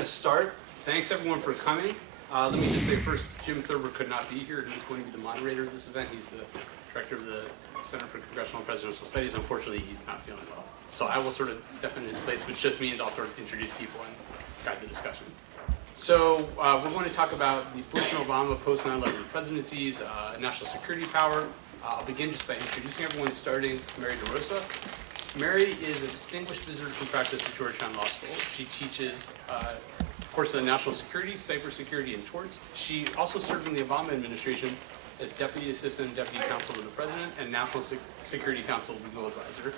going to start. Thanks everyone for coming. Let me just say first, Jim Thurber could not be here. He's going to be the moderator of this event. He's the director of the Center for Congressional and Presidential Studies. Unfortunately, he's not feeling well. So I will sort of step in his place, which just means I'll sort of introduce people and guide the discussion. So we're going to talk about the Bush and Obama post 9/11 presidencies, national security power. I'll begin just by introducing everyone, starting Mary DeRosa. Mary is a distinguished visitor from practice at Georgetown Law School. She teaches course on national security, cybersecurity, and torts. She also served in the Obama administration as Deputy Assistant and Deputy Counsel to the President and National Security Council Legal Advisor.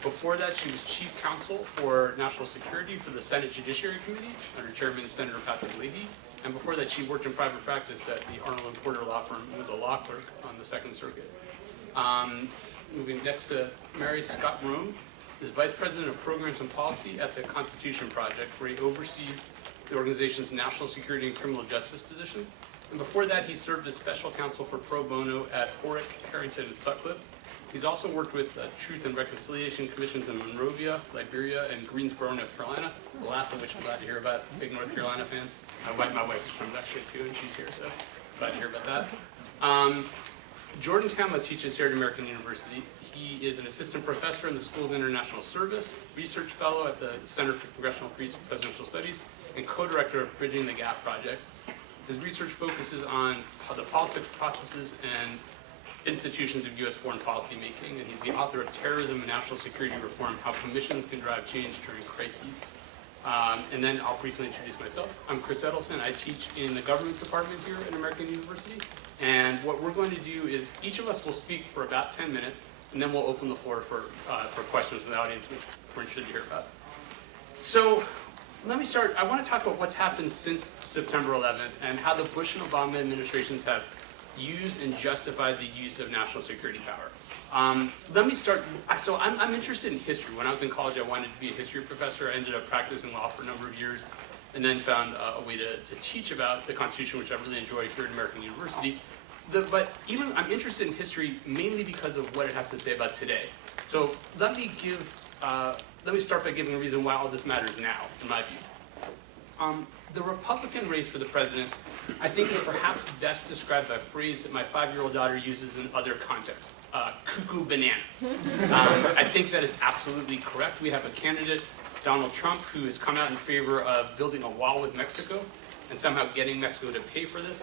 Before that, she was Chief Counsel for National Security for the Senate Judiciary Committee under Chairman Senator Patrick Leahy. And before that, she worked in private practice at the Arnold & Porter Law Firm and was a law clerk on the Second Circuit. Moving next to Mary, Scott Roehm is Vice President of Programs and Policy at the Constitution Project, where he oversees the organization's national security and criminal justice positions. And before that, he served as special counsel for pro bono at Horwick, Harrington, and Sutcliffe. He's also worked with Truth and Reconciliation Commissions in Monrovia, Liberia, and Greensboro, North Carolina, the last of which I'm glad to hear about. Big North Carolina fan. My wife's from that shit too, and she's here, so glad to hear about that. Jordan Tama teaches here at American University. He is an assistant professor in the School of International Service, research fellow at the Center for Congressional and Presidential Studies, and co-director of Bridging the Gap project. His research focuses on how the politics, processes, and institutions of U.S. foreign policy making, and he's the author of Terrorism and National Security Reform, How Commissions Can Drive Change During Crises. And then I'll briefly introduce myself. I'm Chris Edelson. I teach in the government department here at American University. And what we're going to do is each of us will speak for about 10 minutes, and then we'll open the floor for questions from the audience, which we're interested to hear about. So let me start. I want to talk about what's happened since September 11th and how the Bush and Obama administrations have used and justified the use of national security power. Let me start. So I'm interested in history. When I was in college, I wanted to be a history professor. I ended up practicing law for a number of years and then found a way to teach about the Constitution, which I really enjoy here at American University. But even I'm interested in history mainly because of what it has to say about today. So let me start by giving a reason why all this matters now, in my view. The Republican race for the president, I think, is perhaps best described by a phrase that my 5-year-old daughter uses in other contexts, cuckoo bananas. I think that is absolutely correct. We have a candidate, Donald Trump, who has come out in favor of building a wall with Mexico and somehow getting Mexico to pay for this,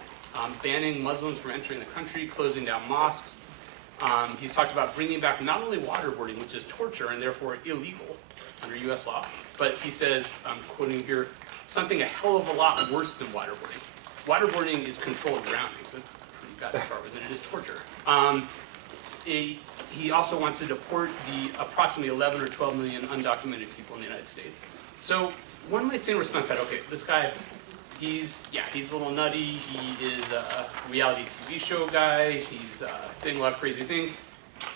banning Muslims from entering the country, closing down mosques. He's talked about bringing back not only waterboarding, which is torture and therefore illegal under U.S. law, but he says, I'm quoting here, something a hell of a lot worse than waterboarding. Waterboarding is controlled drowning, so it's pretty bad to start with, and it is torture. He also wants to deport the approximately 11 or 12 million undocumented people in the United States. So one might say in response that, okay, this guy, he's a little nutty, he is a reality TV show guy, he's saying a lot of crazy things.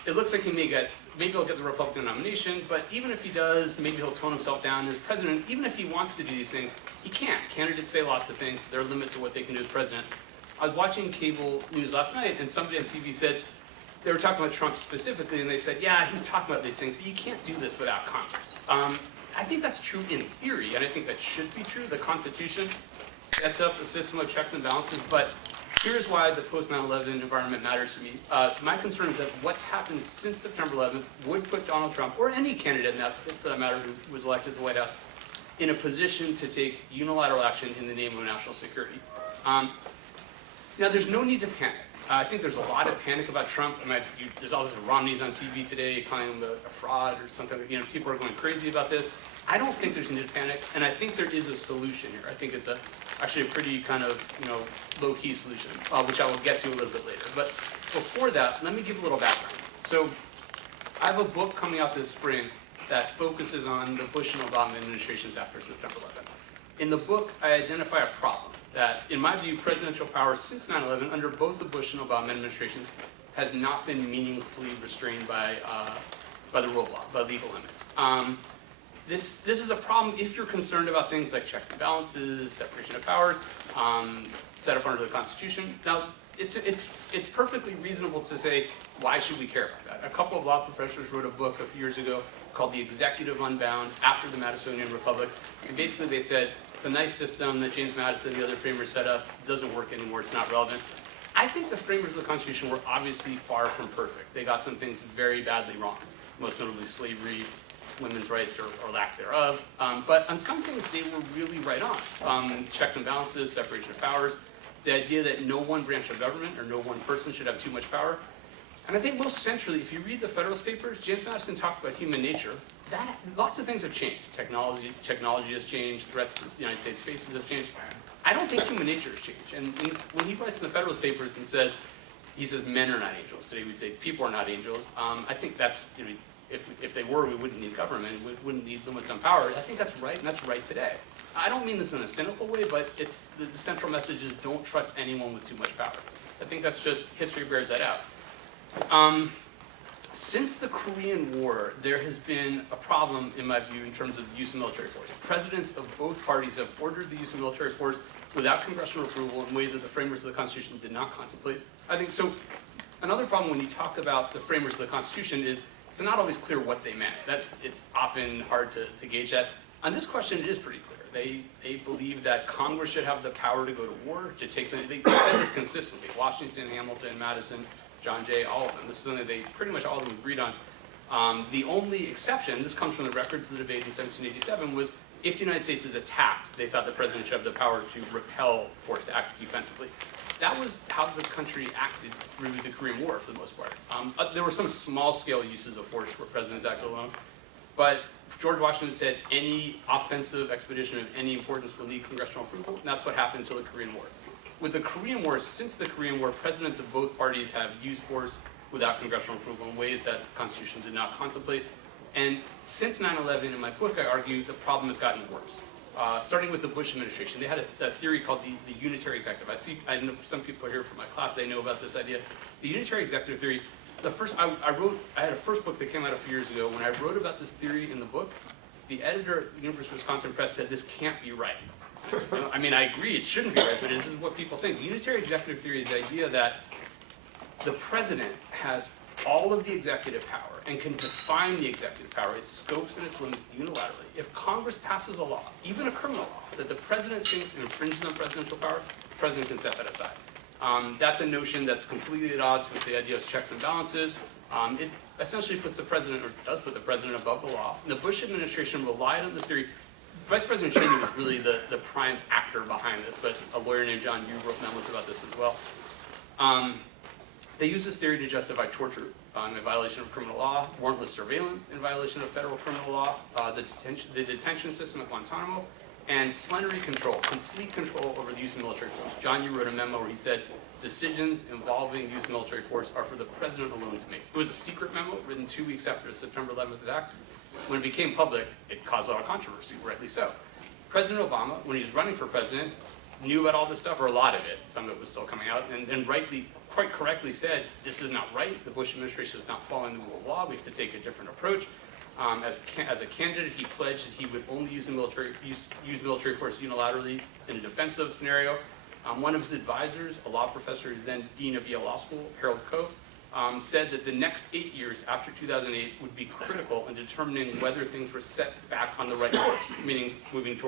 It looks like maybe he'll get the Republican nomination, but even if he does, maybe he'll tone himself down as president. Even if he wants to do these things, he can't. Candidates say lots of things. There are limits to what they can do as president. I was watching cable news last night, and somebody on TV said, they were talking about Trump specifically, and they said, yeah, he's talking about these things, but you can't do this without Congress. I think that's true in theory, and I think that should be true. The Constitution sets up a system of checks and balances, but here's why the post 9/11 environment matters to me. My concern is that what's happened since September 11th would put Donald Trump, or any candidate for that matter who was elected to the White House, in a position to take unilateral action in the name of national security. Now, there's no need to panic. I think there's a lot of panic about Trump. There's all this Romney's on TV today calling him a fraud or something. People are going crazy about this. I don't think there's a need to panic, and I think there is a solution here. I think it's actually a pretty kind of low-key solution, which I will get to a little bit later. But before that, let me give a little background. So I have a book coming out this spring that focuses on the Bush and Obama administrations after September 11th. In the book, I identify a problem that, in my view, presidential power since 9/11 under both the Bush and Obama administrations has not been meaningfully restrained by the rule of law, by legal limits. This is a problem if you're concerned about things like checks and balances, separation of powers, set up under the Constitution. Now, it's perfectly reasonable to say, why should we care about that? A couple of law professors wrote a book a few years ago called The Executive Unbound After the Madisonian Republic. And basically they said, it's a nice system that James Madison and the other framers set up. It doesn't work anymore. It's not relevant. I think the framers of the Constitution were obviously far from perfect. They got some things very badly wrong, most notably slavery, women's rights or lack thereof. But on some things, they were really right on. Checks and balances, separation of powers, the idea that no one branch of government or no one person should have too much power. And I think most centrally, if you read the Federalist Papers, James Madison talks about human nature. Lots of things have changed. Technology has changed, threats that the United States faces have changed. I don't think human nature has changed. And when he writes in the Federalist Papers and says, he says men are not angels. Today we'd say people are not angels. I think that's, if they were, we wouldn't need government, we wouldn't need limits on power. I think that's right, and that's right today. I don't mean this in a cynical way, but it's the central message is don't trust anyone with too much power. I think that's just, history bears that out. Since the Korean War, there has been a problem, in my view, in terms of the use of military force. Presidents of both parties have ordered the use of military force without congressional approval in ways that the framers of the Constitution did not contemplate. I think so. Another problem when you talk about the framers of the Constitution is it's not always clear what they meant. It's often hard to gauge that. On this question, it is pretty clear. They believe that Congress should have the power to go to war, to take they said this consistently. Washington, Hamilton, Madison, John Jay, all of them. This is something they pretty much all of them agreed on. The only exception, this comes from the records of the debate in 1787, was if the United States is attacked, they thought the president should have the power to repel force, to act defensively. That was how the country acted through the Korean War for the most part. There were some small-scale uses of force where presidents acted alone, but George Washington said any offensive expedition of any importance will need congressional approval, and that's what happened until the Korean War. With the Korean War, since the Korean War, presidents of both parties have used force without congressional approval in ways that the Constitution did not contemplate. And since 9/11, in my book, I argue the problem has gotten worse. Starting with the Bush administration, they had a theory called the unitary executive. I know some people are here from my class, they know about this idea. The unitary executive theory, I had a first book that came out a few years ago. When I wrote about this theory in the book, the editor at the University of Wisconsin Press said this can't be right. I mean, I agree it shouldn't be right, but this is what people think. The unitary executive theory is the idea that the president has all of the executive power and can define the executive power, its scopes and its limits unilaterally. If Congress passes a law, even a criminal law, that the president thinks infringes on presidential power, the president can set that aside. That's a notion that's completely at odds with the idea of checks and balances. It essentially puts the president, or does put the president above the law. And the Bush administration relied on this theory. Vice President Cheney was really the prime actor behind this, but a lawyer named John Yoo wrote memos about this as well. They use this theory to justify torture in violation of criminal law, warrantless surveillance in violation of federal criminal law, the detention system at Guantanamo, and plenary control, complete control over the use of military force. John Yoo wrote a memo where he said, decisions involving use of military force are for the president alone to make. It was a secret memo written 2 weeks after the September 11th attacks. When it became public, it caused a lot of controversy, rightly so. President Obama, when he was running for president, knew about all this stuff, or a lot of it. Some of it was still coming out, and rightly, quite correctly said, this is not right. The Bush administration is not following the rule of law. We have to take a different approach. As a candidate, he pledged that he would only use military force unilaterally in a defensive scenario. One of his advisors, a law professor who's then dean of Yale Law School, Harold Koch, said that the next 8 years after 2008 would be critical in determining whether things were set back on the right course, meaning moving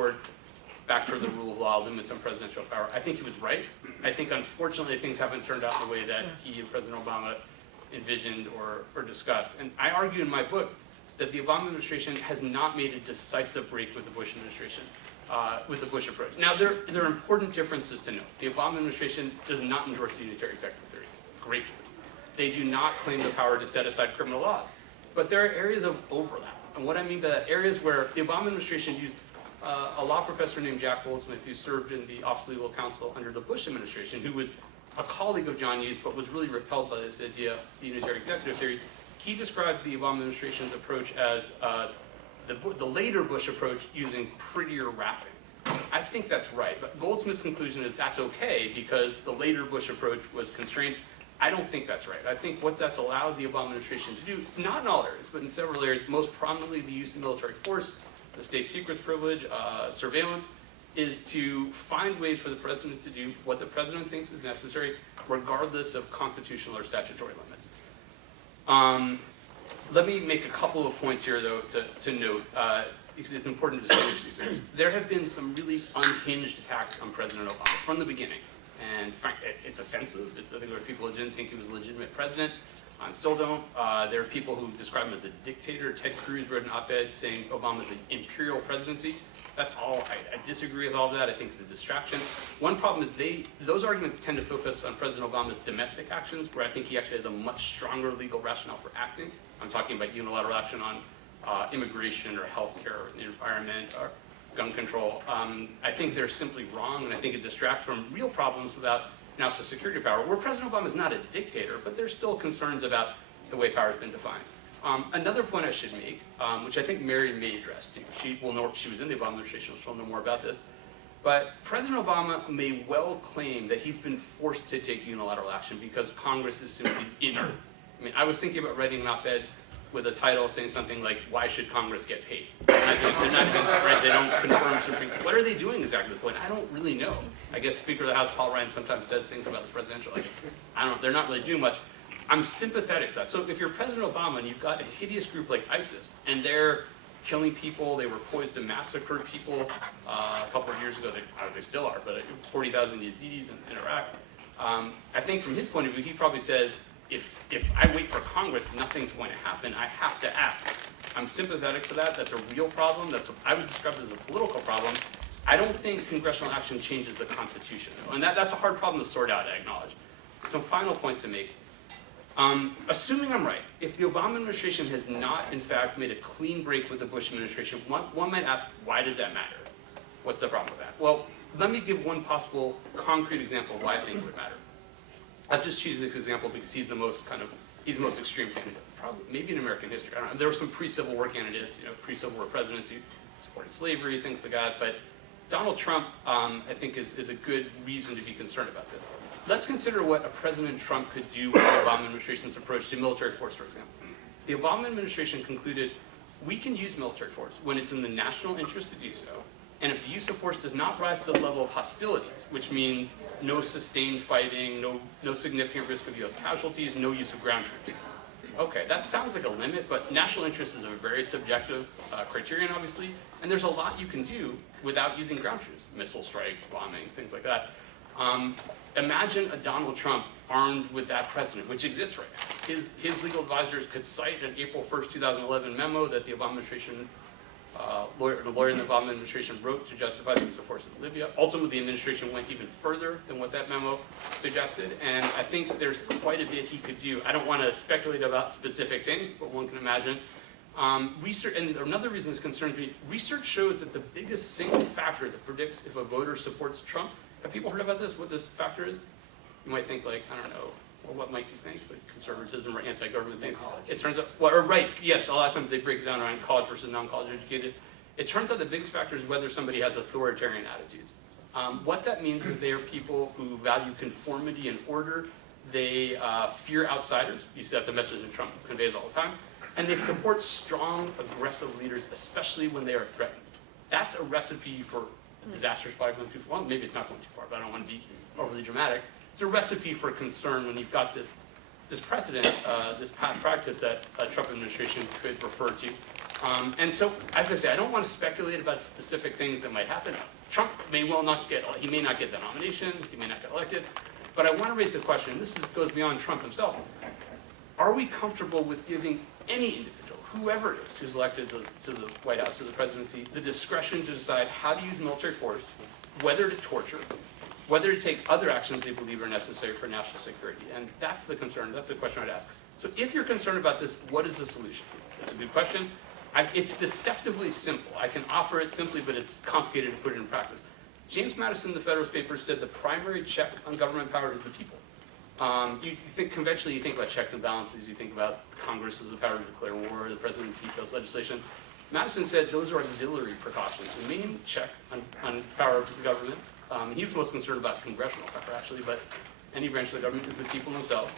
back toward the rule of law, limits on presidential power. I think he was right. I think, unfortunately, things haven't turned out the way that he and President Obama envisioned or discussed. And I argue in my book that the Obama administration has not made a decisive break with the Bush administration, with the Bush approach. Now, there are important differences to note. The Obama administration does not endorse the unitary executive theory, gratefully. They do not claim the power to set aside criminal laws. But there are areas of overlap. And what I mean by that, areas where the Obama administration used a law professor named Jack Goldsmith, who served in the Office of Legal Counsel under the Bush administration, who was a colleague of John Yoo's, but was really repelled by this idea, the unitary executive theory. He described the Obama administration's approach as the later Bush approach using prettier wrapping. I think that's right, but Goldsmith's conclusion is that's okay because the later Bush approach was constrained. I don't think that's right. I think what that's allowed the Obama administration to do, not in all areas, but in several areas, most prominently the use of military force, the state secrets privilege, surveillance, is to find ways for the president to do what the president thinks is necessary, regardless of constitutional or statutory limits. Let me make a couple of points here, though, to note, because it's important to distinguish these things. There have been some really unhinged attacks on President Obama from the beginning, and it's offensive. I think there are people who didn't think he was a legitimate president. Still don't. There are people who describe him as a dictator. Ted Cruz wrote an op-ed saying Obama's an imperial presidency. That's all. I disagree with all of that. I think it's a distraction. One problem is those arguments tend to focus on President Obama's domestic actions, where I think he actually has a much stronger legal rationale for acting. I'm talking about unilateral action on immigration or healthcare or the environment or gun control. I think they're simply wrong, and I think it distracts from real problems about national security power, where President Obama is not a dictator, but there's still concerns about the way power has been defined. Another point I should make, which I think Mary may address too, she was in the Obama administration, she'll know more about this, but President Obama may well claim that he's been forced to take unilateral action because Congress is simply inert. I mean, I was thinking about writing an op-ed with a title saying something like, "Why should Congress get paid?" They're not even, right, they don't confirm something. What are they doing exactly at this point? I don't really know. I guess Speaker of the House Paul Ryan sometimes says things about the presidential, like, they're not really doing much. I'm sympathetic to that. So if you're President Obama and you've got a hideous group like ISIS, and they're killing people, they were poised to massacre people a couple of years ago, they still are, but 40,000 Yazidis in Iraq. I think from his point of view, he probably says, if I wait for Congress, nothing's going to happen. I have to act. I'm sympathetic to that. That's a real problem. I would describe it as a political problem. I don't think congressional action changes the Constitution, though. And that's a hard problem to sort out, I acknowledge. Some final points to make. Assuming I'm right, if the Obama administration has not, in fact, made a clean break with the Bush administration, one might ask, why does that matter? What's the problem with that? Well, let me give one possible concrete example of why I think it would matter. I've just chosen this example because he's the most extreme candidate, probably, maybe in American history. I don't know. There were some pre-Civil War candidates, pre-Civil War presidents who supported slavery, things like that. But Donald Trump, I think, is a good reason to be concerned about this. Let's consider what a President Trump could do with the Obama administration's approach to military force, for example. The Obama administration concluded we can use military force when it's in the national interest to do so, and if the use of force does not rise to the level of hostilities, which means no sustained fighting, no significant risk of U.S. casualties, no use of ground troops. Okay, that sounds like a limit, but national interest is a very subjective criterion, obviously, and there's a lot you can do without using ground troops, missile strikes, bombings, things like that. Imagine a Donald Trump armed with that precedent, which exists right now. His legal advisors could cite an April 1st, 2011 memo that the Obama administration the lawyer in the Obama administration wrote to justify the use of force in Libya. Ultimately, the administration went even further than what that memo suggested, and I think there's quite a bit he could do. I don't want to speculate about specific things, but one can imagine. Research, and another reason this concerns me, research shows that the biggest single factor that predicts if a voter supports Trump, have people heard about this, what this factor is? You might think like, I don't know, well, what might you think, but conservatism or anti-government things. It turns out, yes, a lot of times they break it down around college versus non-college educated. It turns out the biggest factor is whether somebody has authoritarian attitudes. What that means is they are people who value conformity and order. They fear outsiders. You see that's a message that Trump conveys all the time. And they support strong, aggressive leaders, especially when they are threatened. That's a recipe for disaster is probably going too far. Well, maybe it's not going too far, but I don't want to be overly dramatic. It's a recipe for concern when you've got this precedent, this past practice that a Trump administration could refer to. And so, as I say, I don't want to speculate about specific things that might happen. Trump may not get the nomination, he may not get elected, but I want to raise a question. This goes beyond Trump himself. Are we comfortable with giving any individual, whoever it is who's elected to the White House, to the presidency, the discretion to decide how to use military force, whether to torture, whether to take other actions they believe are necessary for national security? And that's the concern, that's the question I'd ask. So if you're concerned about this, what is the solution? It's a good question. It's deceptively simple. I can offer it simply, but it's complicated to put it in practice. James Madison in the Federalist Papers said the primary check on government power is the people. Conventionally, you think about checks and balances, you think about Congress as the power to declare war, the president vetoes legislation. Madison said those are auxiliary precautions. The main check on power of the government, he was most concerned about congressional power, actually, but any branch of the government is the people themselves.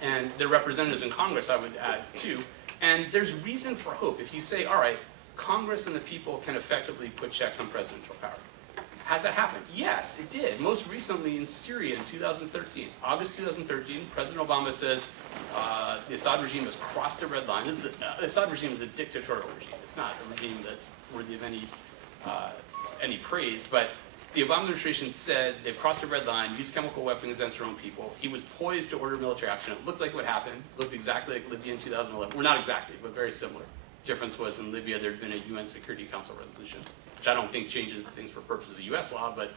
And their representatives in Congress, I would add, too. And there's reason for hope. If you say, all right, Congress and the people can effectively put checks on presidential power. Has that happened? Yes, it did. Most recently in Syria in 2013. August 2013, President Obama says the Assad regime has crossed a red line. The Assad regime is a dictatorial regime. It's not a regime that's worthy of any praise, but the Obama administration said they've crossed a red line, used chemical weapons against their own people. He was poised to order military action. It looked like what happened. It looked exactly like Libya in 2011. Well, not exactly, but very similar. Difference was in Libya there had been a UN Security Council resolution, which I don't think changes things for purposes of US law, but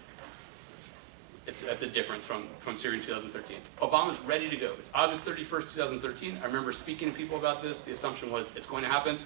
that's a difference from Syria in 2013. Obama's ready to go. It's August 31st, 2013. I remember speaking to people about this. The assumption was it's going to happen.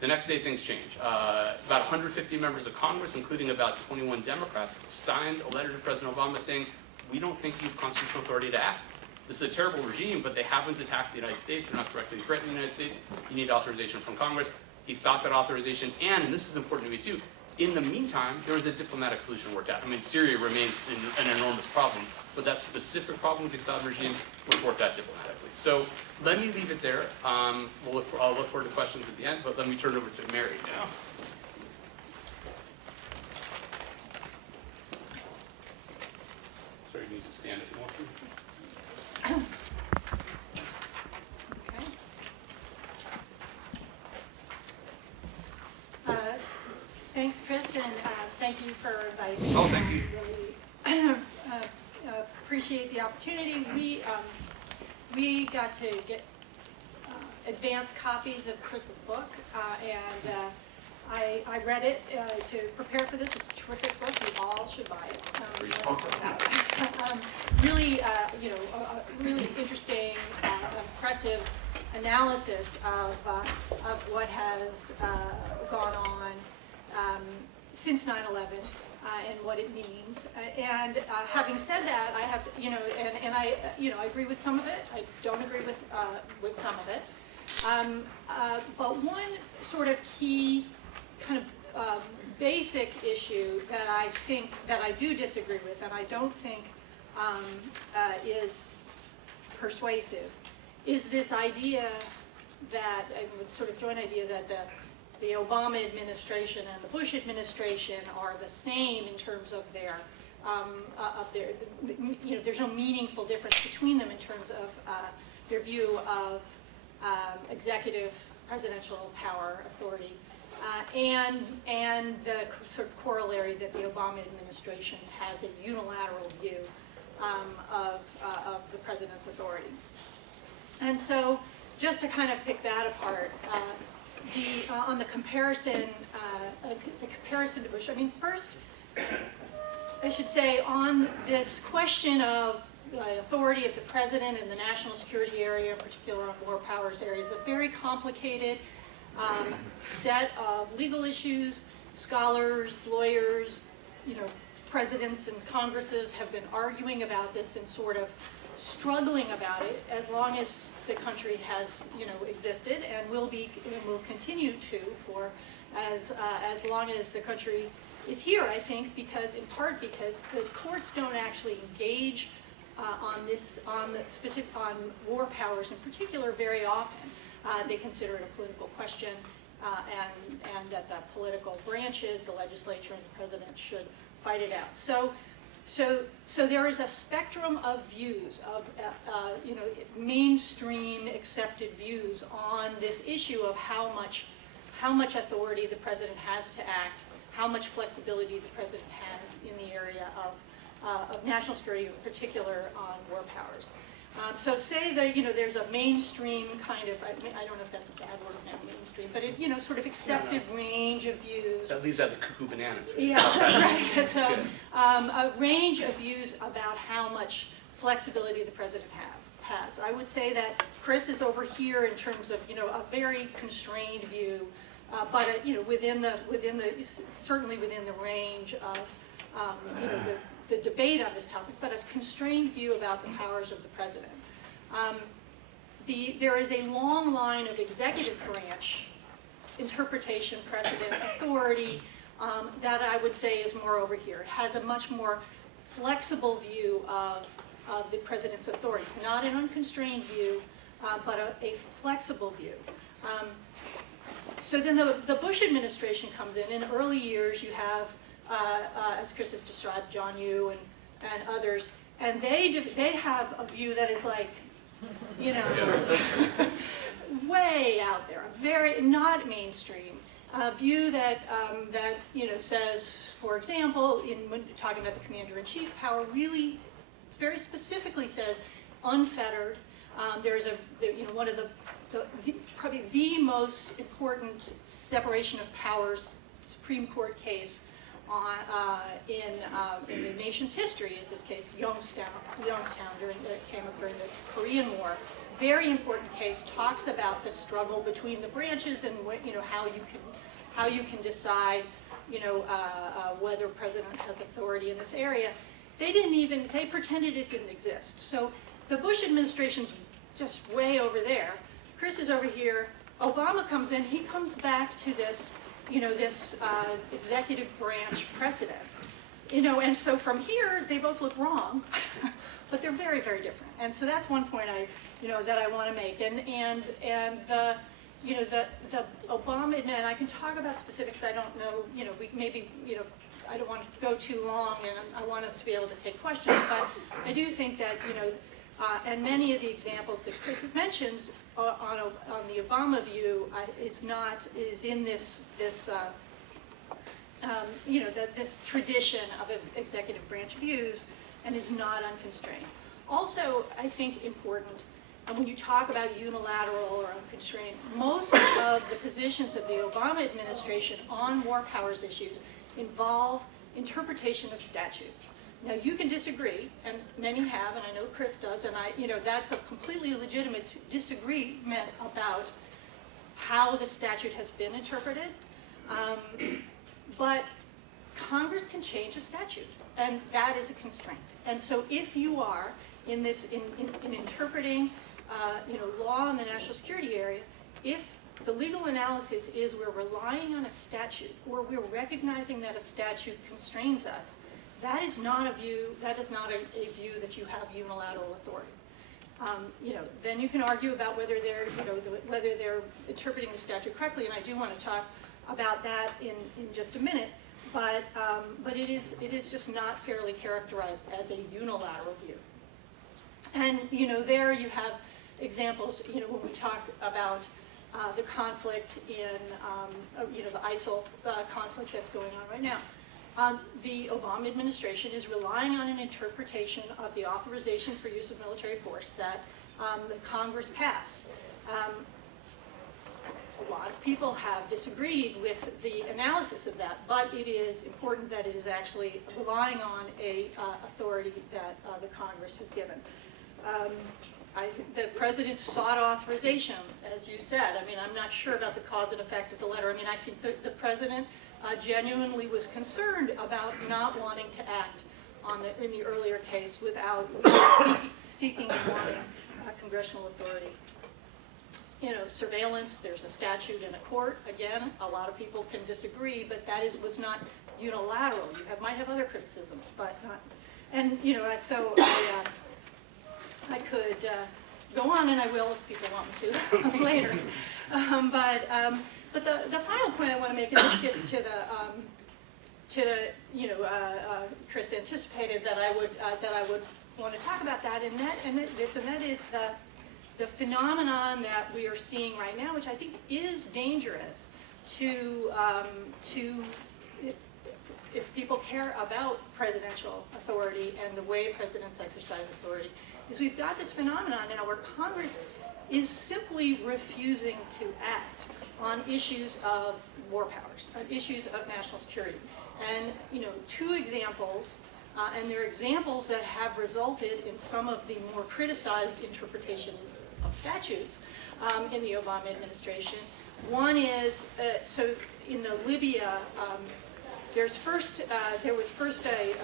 The next day, things change. About 150 members of Congress, including about 21 Democrats, signed a letter to President Obama saying, we don't think you have constitutional authority to act. This is a terrible regime, but they haven't attacked the United States. They're not directly threatening the United States. You need authorization from Congress. He sought that authorization, and this is important to me too, in the meantime, there was a diplomatic solution worked out. I mean, Syria remains an enormous problem, but that specific problem with the Assad regime was worked out diplomatically. So let me leave it there. I'll look forward to questions at the end, but let me turn it over to Mary now. Sorry, you need to stand if you want to. Thanks, Chris, and thank you for inviting me. Oh, thank you. Really appreciate the opportunity. We got to get advanced copies of Chris's book, and I read it to prepare for this. It's a terrific book. You all should buy it. Really, really interesting, impressive analysis of what has gone on since 9/11 and what it means. And having said that, I have to, I agree with some of it. I don't agree with some of it. But one sort of key kind of basic issue that I do disagree with, and I don't think is persuasive, is this idea that, sort of joint idea that the Obama administration and the Bush administration are the same in terms of their, there's no meaningful difference between them in terms of their view of executive presidential power, authority, and the sort of corollary that the Obama administration has a unilateral view of the president's authority. And so, just to kind of pick that apart, on the comparison to Bush, I mean, first, I should say on this question of authority of the president in the national security area, in particular on war powers areas, a very complicated set of legal issues. Scholars, lawyers, presidents and Congresses have been arguing about this and sort of struggling about it as long as the country has, existed and will continue to for as long as the country is here. I think in part because the courts don't actually engage on war powers in particular very often. They consider it a political question, and that the political branches, the legislature and the president, should fight it out. So there is a spectrum of views, of mainstream accepted views on this issue of how much authority the president has to act, how much flexibility the president has in the area of national security, in particular on war powers. So say that there's a mainstream kind of, I don't know if that's a bad word now, mainstream, but it sort of accepted range of views. That leaves out the cuckoo bananas. Yeah, right. So a range of views about how much flexibility the president has. I would say that Chris is over here in terms of a very constrained view, but certainly within the range of the debate on this topic, but a constrained view about the powers of the president. There is a long line of executive branch interpretation, precedent, authority that I would say is more over here. It has a much more flexible view of the president's authorities, not an unconstrained view, but a flexible view. So then the Bush administration comes in. In early years, you have as Chris has described, John Yoo and others, and they have a view that is like, you know, way out there, very not mainstream. A view that you know says, for example, when talking about the commander-in-chief power, really very specifically says unfettered. There's one of probably the most important separation of powers Supreme Court case in the nation's history is this case, Youngstown that came up during the Korean War. Very important case, talks about the struggle between the branches and how you can decide whether a president has authority in this area. They pretended it didn't exist. So the Bush administration's just way over there. Chris is over here. Obama comes in. He comes back to this, this executive branch precedent. And so from here, they both look wrong, but they're very, very different. And so that's one point that I want to make. And the Obama, and I can talk about specifics. I don't know, I don't want to go too long, and I want us to be able to take questions. But I do think that, and many of the examples that Chris mentions on the Obama view is in this tradition of executive branch views, and is not unconstrained. Also, I think important, and when you talk about unilateral or unconstrained, most of the positions of the Obama administration on war powers issues involve interpretation of statutes. Now, you can disagree, and many have, and I know Chris does, and that's a completely legitimate disagreement about how the statute has been interpreted. But Congress can change a statute, and that is a constraint. And so, if you are in interpreting, law in the national security area, if the legal analysis is we're relying on a statute, or we're recognizing that a statute constrains us, that is not a view. That is not a view that you have unilateral authority. Then you can argue about whether they're interpreting the statute correctly, and I do want to talk about that in just a minute. But it is just not fairly characterized as a unilateral view. And there you have examples. When we talk about the conflict in the ISIL conflict that's going on right now. The Obama administration is relying on an interpretation of the authorization for use of military force that the Congress passed. A lot of people have disagreed with the analysis of that, but it is important that it is actually relying on a authority that the Congress has given. The president sought authorization, as you said. I mean, I'm not sure about the cause and effect of the letter. I mean, I think the president genuinely was concerned about not wanting to act in the earlier case without seeking and wanting congressional authority. Surveillance, there's a statute in a court. Again, a lot of people can disagree, but that was not unilateral. You might have other criticisms, but not. And, so I could go on, and I will if people want me to later. But the final point I want to make, and this gets to Chris anticipated that I would want to talk about that, and that is the phenomenon that we are seeing right now, which I think is dangerous to if people care about presidential authority and the way presidents exercise authority, is we've got this phenomenon now where Congress is simply refusing to act on issues of war powers, on issues of national security. And, two examples, and they're examples that have resulted in some of the more criticized interpretations of statutes in the Obama administration. One is, so in the Libya, there was first a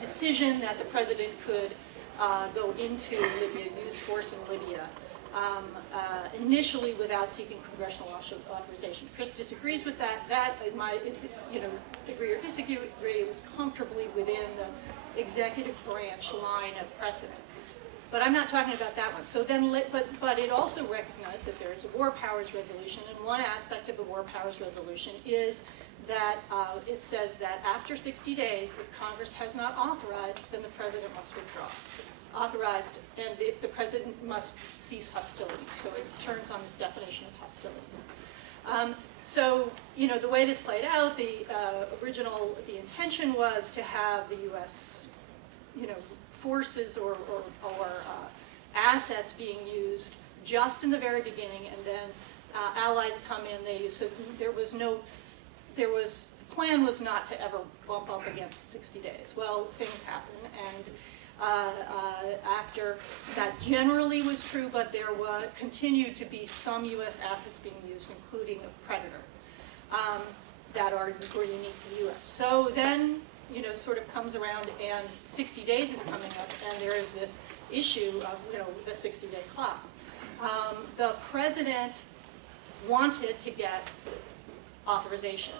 decision that the president could go into Libya, use force in Libya, initially without seeking congressional authorization. Chris disagrees with that. That, in my, agree or disagree, was comfortably within the executive branch line of precedent. But I'm not talking about that one. So then, but it also recognized that there is a war powers resolution, and one aspect of the war powers resolution is that it says that after 60 days, if Congress has not authorized, then the president must withdraw. Authorized, and if the president must cease hostilities. So it turns on this definition of hostilities. So, the way this played out, the intention was to have the U.S., forces or assets being used just in the very beginning, and then allies come in. So the plan was not to ever bump up against 60 days. Well, things happen, and after that generally was true, but there continued to be some U.S. assets being used, including a Predator, that were unique to the U.S. So then, sort of comes around, and 60 days is coming up, and there is this issue of, the 60-day clock. The president wanted to get authorization.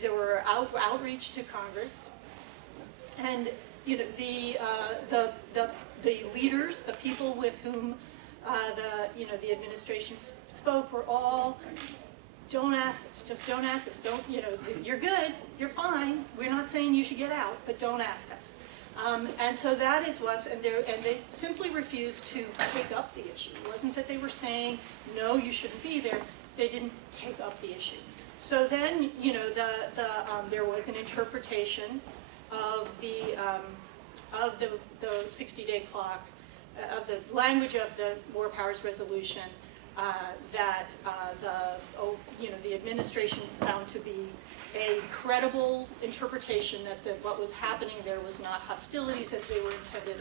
There were outreach to Congress, and the leaders, the people with whom the administration spoke, were all, don't ask us, just don't ask us, don't, you're good, you're fine, we're not saying you should get out, but don't ask us. And so that is what, and they simply refused to take up the issue. It wasn't that they were saying, no, you shouldn't be there, they didn't take up the issue. So then, there was an interpretation of the 60-day clock, of the language of the War Powers Resolution, that the administration found to be a credible interpretation that what was happening there was not hostilities as they were intended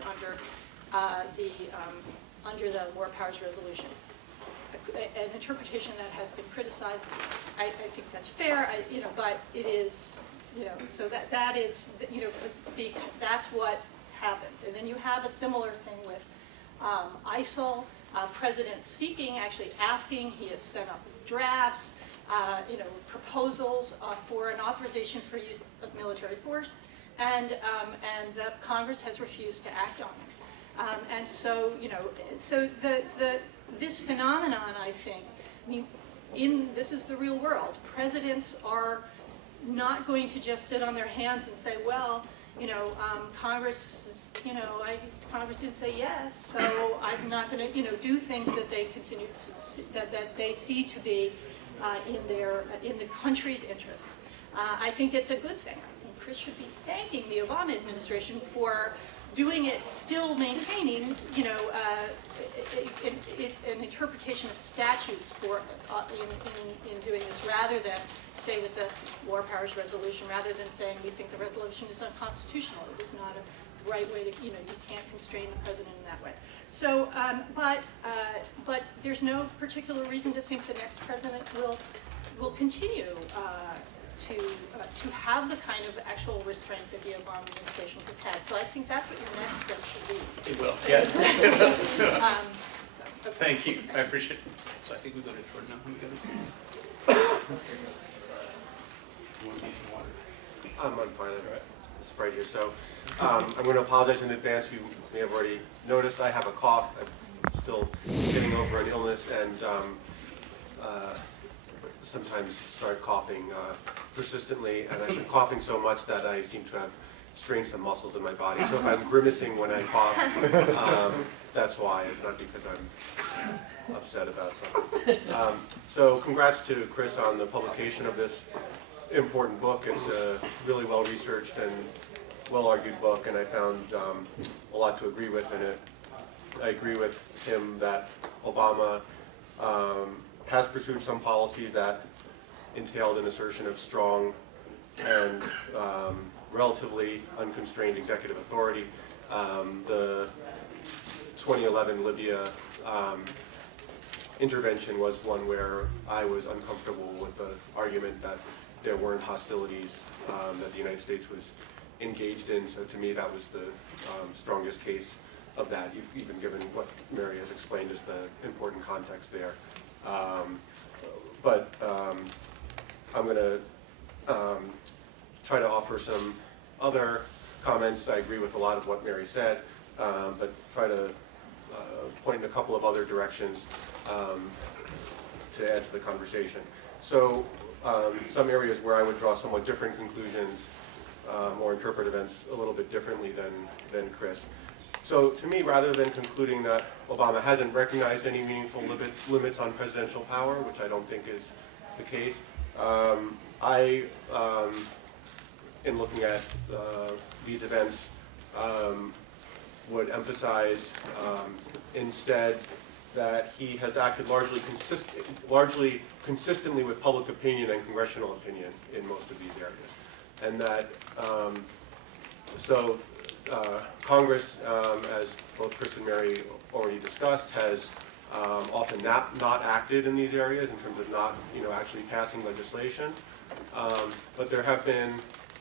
under the War Powers Resolution. An interpretation that has been criticized. I think that's fair, but it is, so that is, that's what happened. And then you have a similar thing with ISIL. President actually asking, he has sent up drafts, proposals for an authorization for use of military force, and the Congress has refused to act on it. And so, so this phenomenon, I think, this is the real world. Presidents are not going to just sit on their hands and say, well, Congress didn't say yes, so I'm not going to, do things that they continue to, that they see to be in the country's interests. I think it's a good thing. I think Chris should be thanking the Obama administration for doing it, still maintaining, an interpretation of statutes for in doing this, rather than say with the War Powers Resolution, rather than saying we think the resolution is unconstitutional. It was not a right way to, you can't constrain the president in that way. So, but there's no particular reason to think the next president will continue to have the kind of actual restraint that the Obama administration has had. So I think that's what your next step should be. It will, yes. Okay. Thank you, I appreciate it. So I think we go to Jordan now. Let me get this. You want to use some water? I'm fine. It's Sprite here. So I'm going to apologize in advance. You may have already noticed I have a cough. I'm still getting over an illness, and sometimes start coughing persistently. And I've been coughing so much that I seem to have strained some muscles in my body. So if I'm grimacing when I cough, that's why. It's not because I'm upset about something. So congrats to Chris on the publication of this important book. It's a really well-researched and well-argued book, and I found a lot to agree with in it. I agree with him that Obama has pursued some policies that entailed an assertion of strong and relatively unconstrained executive authority. The 2011 Libya intervention was one where I was uncomfortable with the argument that there weren't hostilities that the United States was engaged in. So to me, that was the strongest case of that, even given what Mary has explained as the important context there. But I'm going to try to offer some other comments. I agree with a lot of what Mary said, but try to point in a couple of other directions to add to the conversation. So some areas where I would draw somewhat different conclusions or interpret events a little bit differently than Chris. So to me, rather than concluding that Obama hasn't recognized any meaningful limits on presidential power, which I don't think is the case, in looking at these events, would emphasize instead that he has acted largely consistently with public opinion and congressional opinion in most of these areas. And that, Congress, as both Chris and Mary already discussed, has often not acted in these areas in terms of not, actually passing legislation. But there have been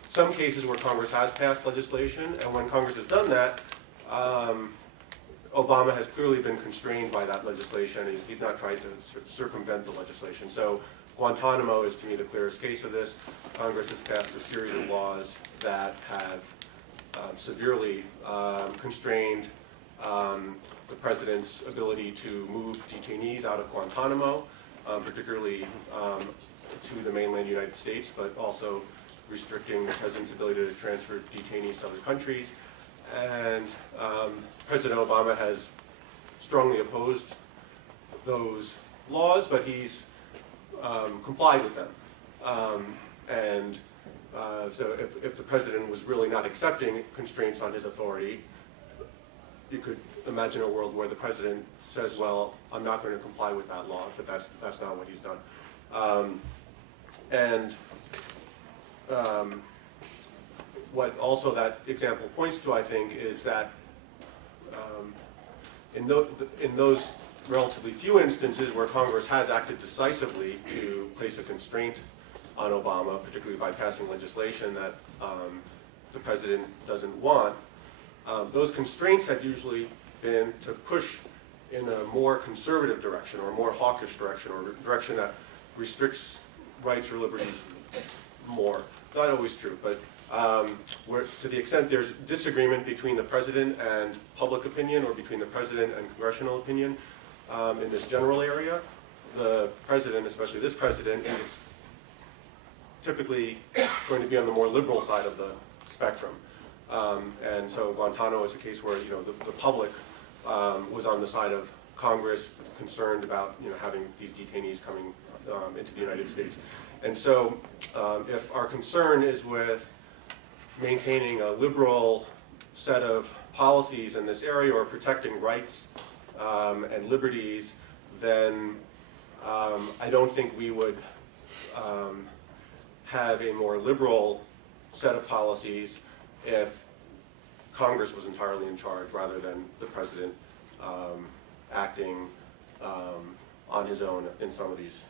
some cases where Congress has passed legislation, and when Congress has done that, Obama has clearly been constrained by that legislation. He's not tried to sort of circumvent the legislation. So Guantanamo is, to me, the clearest case of this. Congress has passed a series of laws that have severely constrained the president's ability to move detainees out of Guantanamo, particularly to the mainland United States, but also restricting the president's ability to transfer detainees to other countries. And President Obama has strongly opposed those laws, but he's complied with them. So if the president was really not accepting constraints on his authority, you could imagine a world where the president says, well, I'm not going to comply with that law, but that's not what he's done. What also that example points to, I think, is that in those relatively few instances where Congress has acted decisively to place a constraint on Obama, particularly by passing legislation that the president doesn't want, those constraints have usually been to push in a more conservative direction or a more hawkish direction, or a direction that restricts rights or liberties more. Not always true, but where, to the extent there's disagreement between the president and public opinion, or between the president and congressional opinion in this general area, the president, especially this president, is typically going to be on the more liberal side of the spectrum. And so Guantanamo is a case where the public was on the side of Congress, concerned about having these detainees coming into the United States. And so if our concern is with maintaining a liberal set of policies in this area, or protecting rights and liberties, then I don't think we would have a more liberal set of policies if Congress was entirely in charge, rather than the president acting on his own in some of these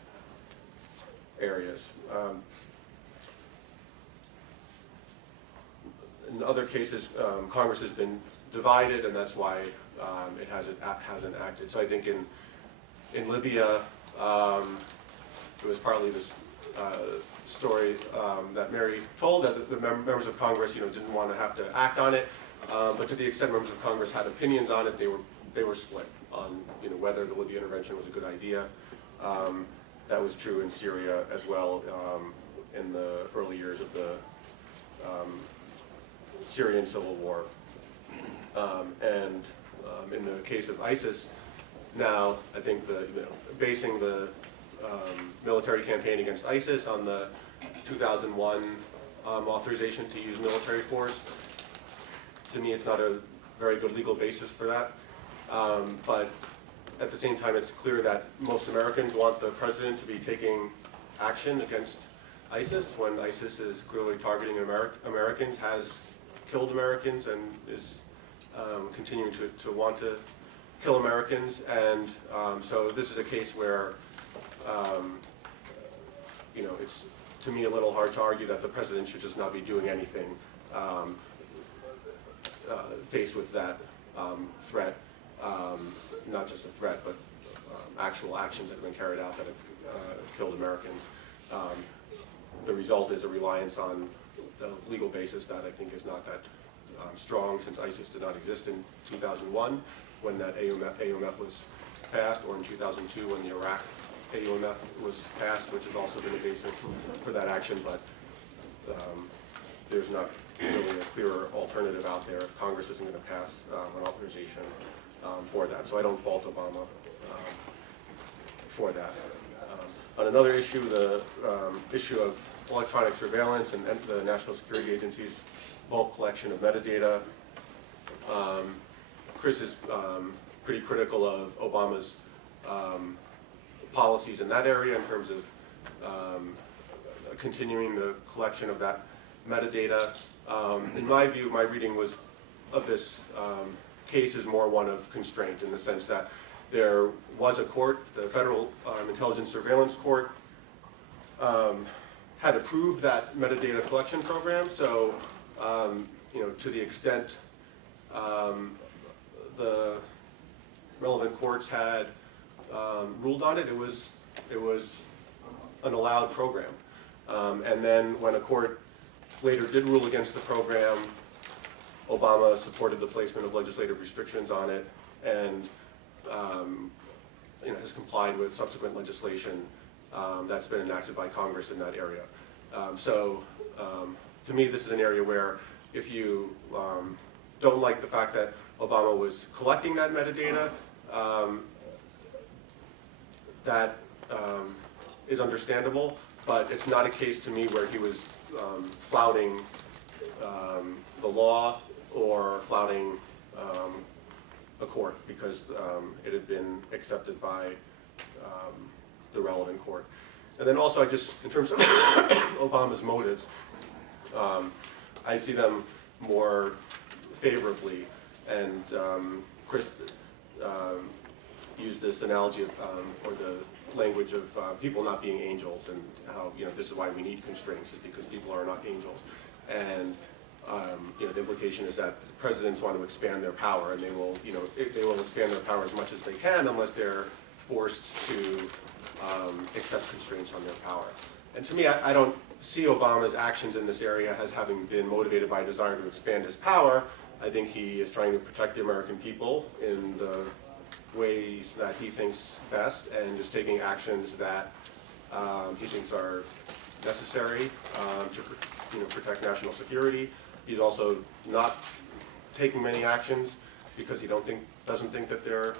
areas. In other cases, Congress has been divided, and that's why it hasn't acted. So I think in Libya, it was partly this story that Mary told, that the members of Congress, didn't want to have to act on it, but to the extent members of Congress had opinions on it, they were split on whether the Libya intervention was a good idea. That was true in Syria as well in the early years of the Syrian civil war. In the case of ISIS now, I think basing the military campaign against ISIS on the 2001 authorization to use military force, to me it's not a very good legal basis for that. But at the same time, it's clear that most Americans want the president to be taking action against ISIS, when ISIS is clearly targeting Americans, has killed Americans, and is continuing to want to kill Americans. And so this is a case where it's, to me, a little hard to argue that the president should just not be doing anything faced with that threat. Not just a threat, but actual actions that have been carried out that have killed Americans. The result is a reliance on a legal basis that I think is not that strong, since ISIS did not exist in 2001 when that AUMF was passed, or in 2002 when the Iraq AUMF was passed, which has also been a basis for that action, but there's not really a clearer alternative out there if Congress isn't going to pass an authorization for that. So I don't fault Obama for that. On another issue, the issue of electronic surveillance and the National Security Agency's bulk collection of metadata, Chris is pretty critical of Obama's policies in that area in terms of continuing the collection of that metadata. In my view, my reading of this case is more one of constraint in the sense that there was a court, the Federal Intelligence Surveillance Court, had approved that metadata collection program. So, to the extent the relevant courts had ruled on it, it was an allowed program. And then when a court later did rule against the program, Obama supported the placement of legislative restrictions on it and has complied with subsequent legislation that's been enacted by Congress in that area. To me, this is an area where if you don't like the fact that Obama was collecting that metadata, that is understandable, but it's not a case to me where he was flouting the law or flouting a court because it had been accepted by the relevant court. And then also, in terms of Obama's motives, I see them more favorably. And Chris used this analogy of, or the language of people not being angels, and how this is why we need constraints, is because people are not angels. And the implication is that presidents want to expand their power, and they will expand their power as much as they can unless they're forced to accept constraints on their power. And to me, I don't see Obama's actions in this area as having been motivated by a desire to expand his power. I think he is trying to protect the American people in the ways that he thinks best, and just taking actions that he thinks are necessary to protect national security. He's also not taking many actions because he doesn't think that they're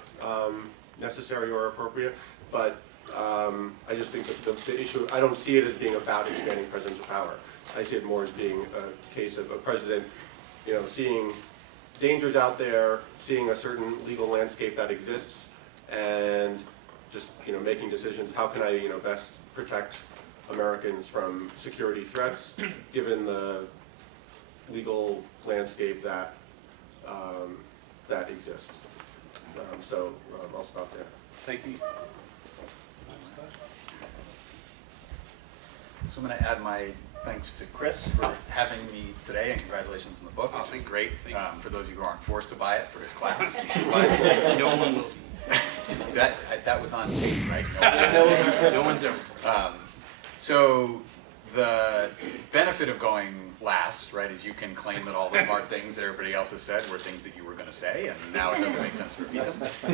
necessary or appropriate. But I just think that the issue, I don't see it as being about expanding presidential power. I see it more as being a case of a president, seeing dangers out there, seeing a certain legal landscape that exists, and just making decisions. How can I best protect Americans from security threats, given the legal landscape that that exists? I'll stop there. Thank you. So I'm going to add my thanks to Chris for having me today, and congratulations on the book, which is great. For those of you who aren't forced to buy it for his class, you should buy it. No one will. That was on tape, right? No one's ever. So the benefit of going last, right, is you can claim that all the smart things that everybody else has said were things that you were going to say, and now it doesn't make sense to repeat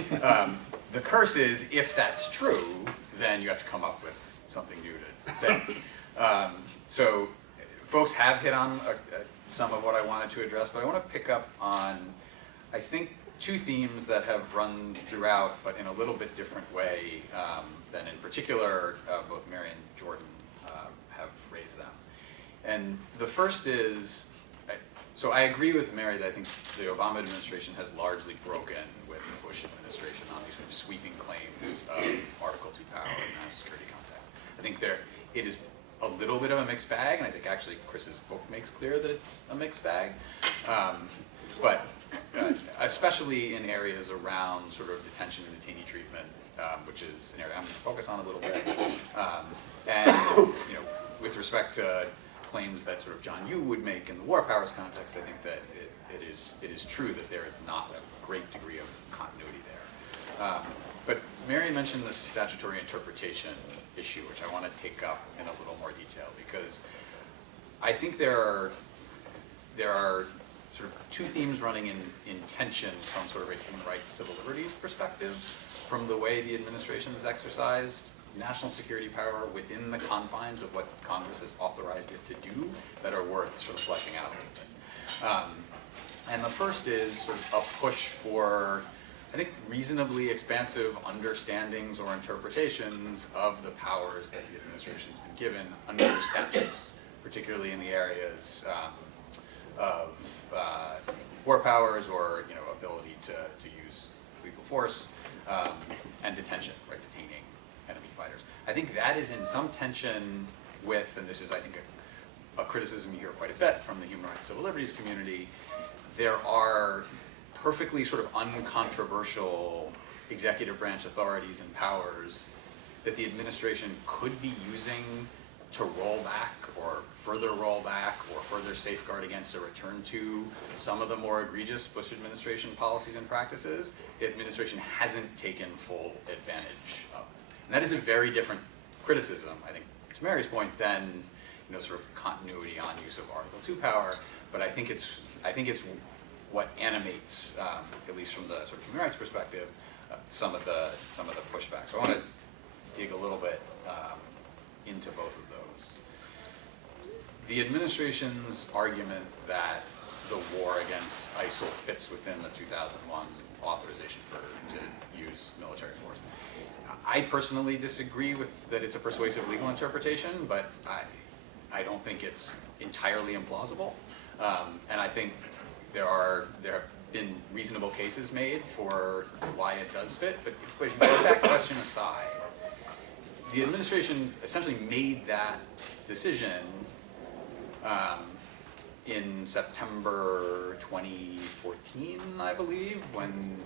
them. The curse is, if that's true, then you have to come up with something new to say. So folks have hit on some of what I wanted to address, but I want to pick up on, I think, two themes that have run throughout, but in a little bit different way than in particular both Mary and Jordan have raised them. And the first is, so I agree with Mary that I think the Obama administration has largely broken with the Bush administration on these sort of sweeping claims of Article 2 power in national security context. I think it is a little bit of a mixed bag, and I think actually Chris's book makes clear that it's a mixed bag. But especially in areas around sort of detention and detainee treatment, which is an area I'm going to focus on a little bit. And with respect to claims that sort of John Yoo would make in the war powers context, I think that it is true that there is not a great degree of continuity there. But Mary mentioned the statutory interpretation issue, which I want to take up in a little more detail, because I think there are sort of two themes running in tension from sort of a human rights, civil liberties perspective. from the way the administration has exercised national security power within the confines of what Congress has authorized it to do that are worth sort of fleshing out a little bit. And the first is sort of a push for, I think, reasonably expansive understandings or interpretations of the powers that the administration's been given under statutes, particularly in the areas of war powers or ability to use lethal force and detention, right, detaining enemy fighters. I think that is in some tension with, and this is I think a criticism you hear quite a bit from the human rights civil liberties community, there are perfectly sort of uncontroversial executive branch authorities and powers that the administration could be using to roll back or further safeguard against a return to some of the more egregious Bush administration policies and practices the administration hasn't taken full advantage of. And that is a very different criticism, I think, to Mary's point, than sort of continuity on use of Article 2 power, but I think it's what animates, at least from the sort of human rights perspective, some of the pushback. So I want to dig a little bit into both of those. The administration's argument that the war against ISIL fits within the 2001 authorization to use military force. I personally disagree with that it's a persuasive legal interpretation, but I don't think it's entirely implausible. And I think there have been reasonable cases made for why it does fit, but if you put that question aside, the administration essentially made that decision in September 2014, I believe, when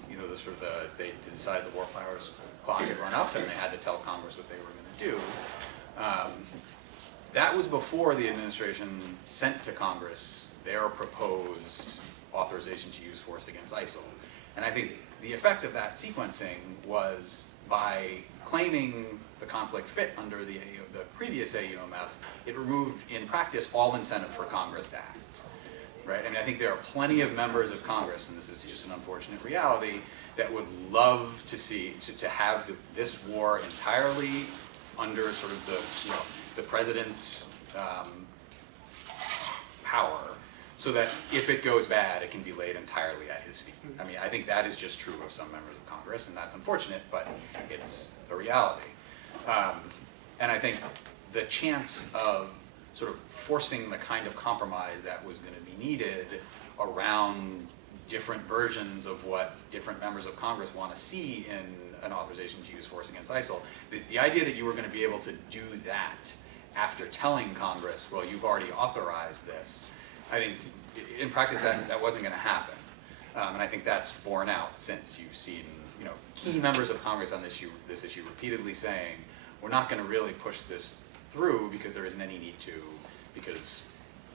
they decided the war powers clock had run up and they had to tell Congress what they were going to do. That was before the administration sent to Congress their proposed authorization to use force against ISIL. And I think the effect of that sequencing was by claiming the conflict fit under the previous AUMF, it removed in practice all incentive for Congress to act. Right? I mean, I think there are plenty of members of Congress, and this is just an unfortunate reality, that would love to see, to have this war entirely under sort of the president's power, so that if it goes bad, it can be laid entirely at his feet. I mean, I think that is just true of some members of Congress, and that's unfortunate, but it's a reality. And I think the chance of sort of forcing the kind of compromise that was going to be needed around different versions of what different members of Congress want to see in an authorization to use force against ISIL, the idea that you were going to be able to do that after telling Congress, well, you've already authorized this, I think in practice that wasn't going to happen. And I think that's borne out since you've seen key members of Congress on this issue repeatedly saying, we're not going to really push this through because there isn't any need to, because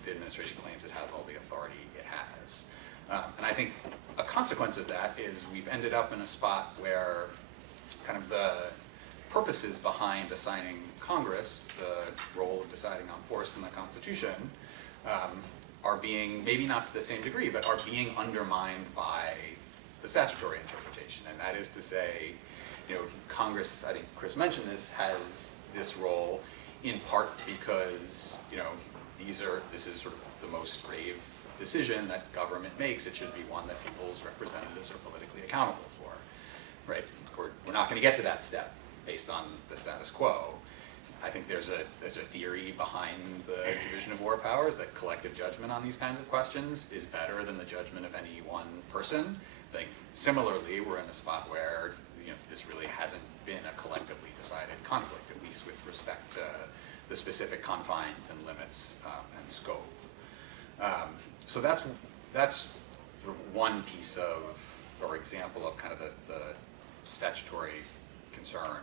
the administration claims it has all the authority it has. And I think a consequence of that is we've ended up in a spot where kind of the purposes behind assigning Congress the role of deciding on force in the Constitution are being, maybe not to the same degree, but are being undermined by the statutory interpretation. And that is to say, Congress, I think Chris mentioned this, has this role in part because, this is sort of the most grave decision that government makes. It should be one that people's representatives are politically accountable for, right? We're not going to get to that step based on the status quo. I think there's a theory behind the division of war powers that collective judgment on these kinds of questions is better than the judgment of any one person. I think similarly, we're in a spot where this really hasn't been a collectively decided conflict, at least with respect to the specific confines and limits and scope. So that's sort of one piece of, or example of kind of the statutory concern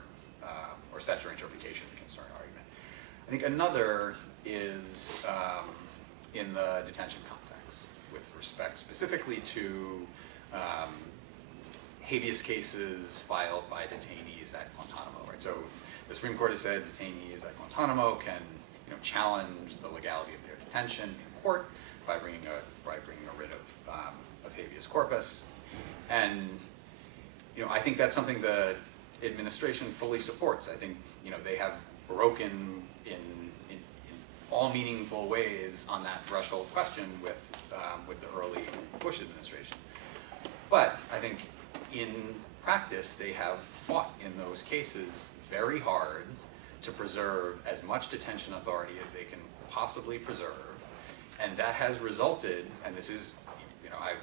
or statutory interpretation concern argument. I think another is in the detention context with respect specifically to habeas cases filed by detainees at Guantanamo, right? So the Supreme Court has said detainees at Guantanamo can, challenge the legality of their detention in court by bringing a writ of habeas corpus, and I think that's something the administration fully supports. I think, you know, they have broken in all meaningful ways on that threshold question with the early Bush administration. But I think in practice, they have fought in those cases very hard to preserve as much detention authority as they can possibly preserve. And that has resulted, and this is, you know, I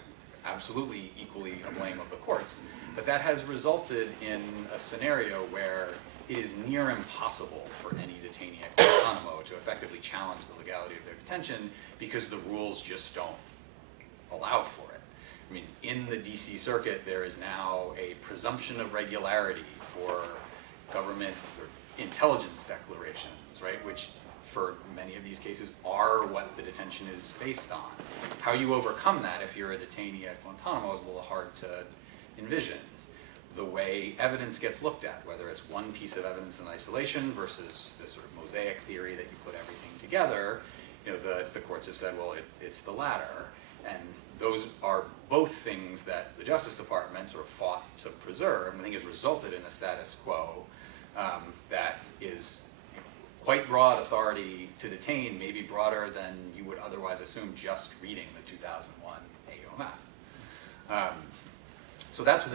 absolutely equally a blame of the courts, but that has resulted in a scenario where it is near impossible for any detainee at Guantanamo to effectively challenge the legality of their detention because the rules just don't allow for it. I mean, in the DC circuit, there is now a presumption of regularity for government or intelligence declarations, right, which for many of these cases are what the detention is based on. How you overcome that if you're a detainee at Guantanamo is a little hard to envision. The way evidence gets looked at, whether it's one piece of evidence in isolation versus this sort of mosaic theory that you put everything together, you know, the courts have said, well, it's the latter. And those are both things that the Justice Department sort of fought to preserve, and I think has resulted in a status quo that is quite broad authority to detain, maybe broader than you would otherwise assume just reading the 2001 AOMF. So that's sort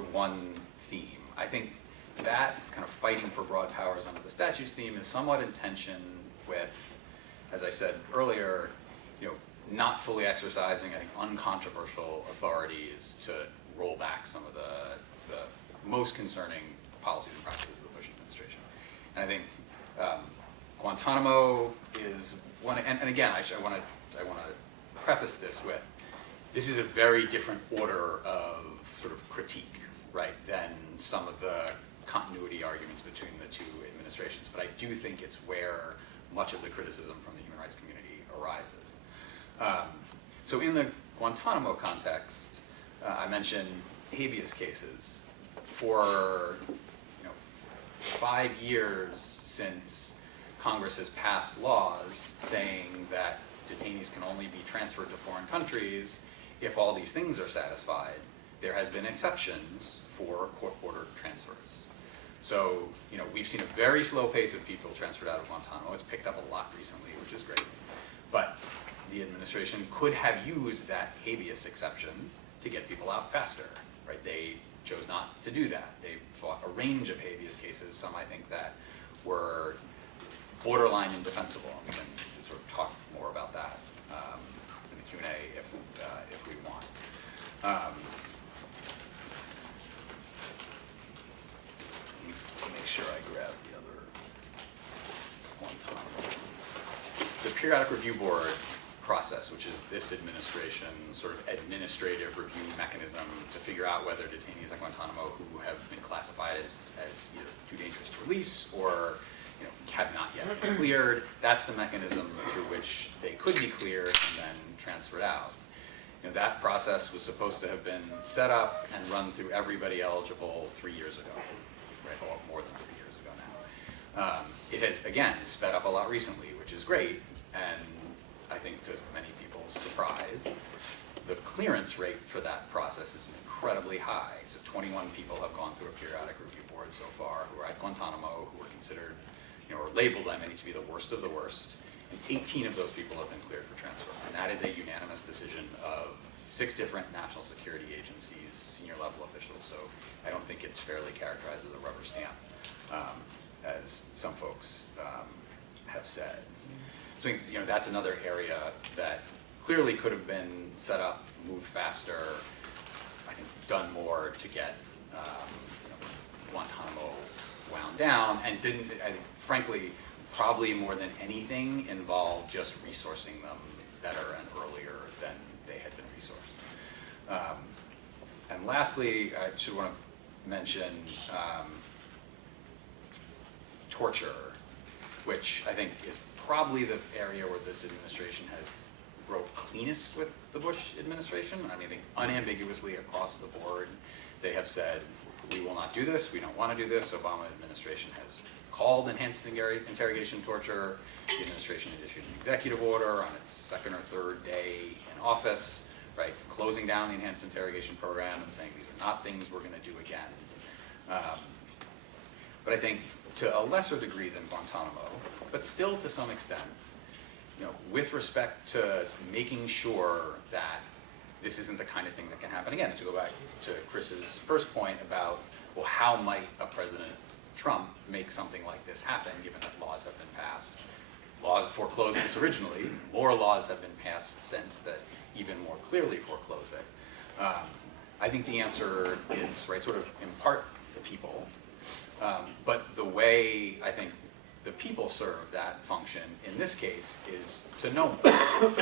of one theme. I think that kind of fighting for broad powers under the statutes theme is somewhat in tension with, as I said earlier, you know, not fully exercising, I think, uncontroversial authorities to roll back some of the most concerning policies and practices of the Bush administration. And I think Guantanamo is one, and again, I want to preface this with, this is a very different order of sort of critique, right, than some of the continuity arguments between the two administrations. But I do think it's where much of the criticism from the human rights community arises. So in the Guantanamo context, I mentioned habeas cases. For 5 years since Congress has passed laws saying that detainees can only be transferred to foreign countries if all these things are satisfied, there has been exceptions for court-ordered transfers. So, you know, we've seen a very slow pace of people transferred out of Guantanamo. It's picked up a lot recently, which is great. But the administration could have used that habeas exception to get people out faster, right? They chose not to do that. They fought a range of habeas cases, some I think that were borderline indefensible. And we can sort of talk more about that in the Q&A if we want. Let me make sure I grab the other Guantanamo ones. The Periodic Review Board process, which is this administration's sort of administrative review mechanism to figure out whether detainees at Guantanamo who have been classified as either too dangerous to release or have not yet been cleared, that's the mechanism through which they could be cleared and then transferred out. That process was supposed to have been set up and run through everybody eligible 3 years ago, right? Well, more than 3 years ago now. It has, again, sped up a lot recently, which is great, and I think to many people's surprise, the clearance rate for that process is incredibly high. So 21 people have gone through a periodic review board so far who are at Guantanamo, who were considered, or labeled, I mean, to be the worst of the worst. And 18 of those people have been cleared for transfer. And that is a unanimous decision of 6 different national security agencies, senior level officials. So I don't think it's fairly characterized as a rubber stamp, as some folks have said. So that's another area that clearly could have been set up, moved faster, I think done more to get Guantanamo wound down, and didn't, I think, frankly, probably more than anything involved just resourcing them better and earlier than they had been resourced. And lastly, I should want to mention torture, which I think is probably the area where this administration has broke cleanest with the Bush administration. I mean, I think unambiguously across the board, they have said, we will not do this, we don't want to do this. Obama administration has called enhanced interrogation torture. The administration had issued an executive order on its 2nd or 3rd day in office, right, closing down the enhanced interrogation program and saying these are not things we're going to do again. But I think to a lesser degree than Guantanamo, but still to some extent, with respect to making sure that this isn't the kind of thing that can happen again. And to go back to Chris's first point about, well, how might a President Trump make something like this happen, given that laws have been passed? Laws foreclosed this originally. More laws have been passed since that even more clearly foreclose it. I think the answer is, right, sort of in part the people. But the way I think the people serve that function in this case is to know more.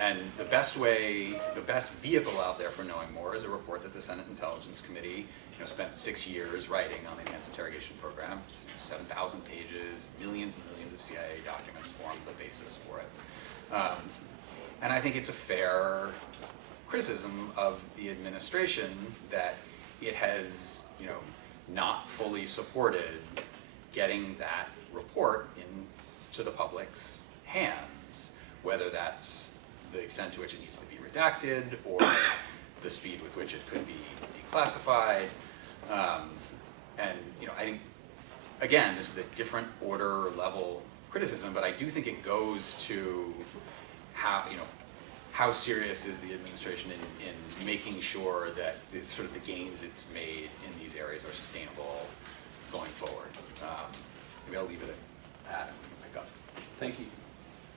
And the best way, the best vehicle out there for knowing more is a report that the Senate Intelligence Committee spent 6 years writing on the Enhanced Interrogation Program. It's 7,000 pages, millions and millions of CIA documents form the basis for it. And I think it's a fair criticism of the administration that it has, not fully supported getting that report into the public's hands, whether that's the extent to which it needs to be redacted or the speed with which it could be declassified. And I think, again, this is a different order level criticism, but I do think it goes to how serious is the administration in making sure that sort of the gains it's made in these areas are sustainable going forward. Maybe I'll leave it at that and pick up. Thank you.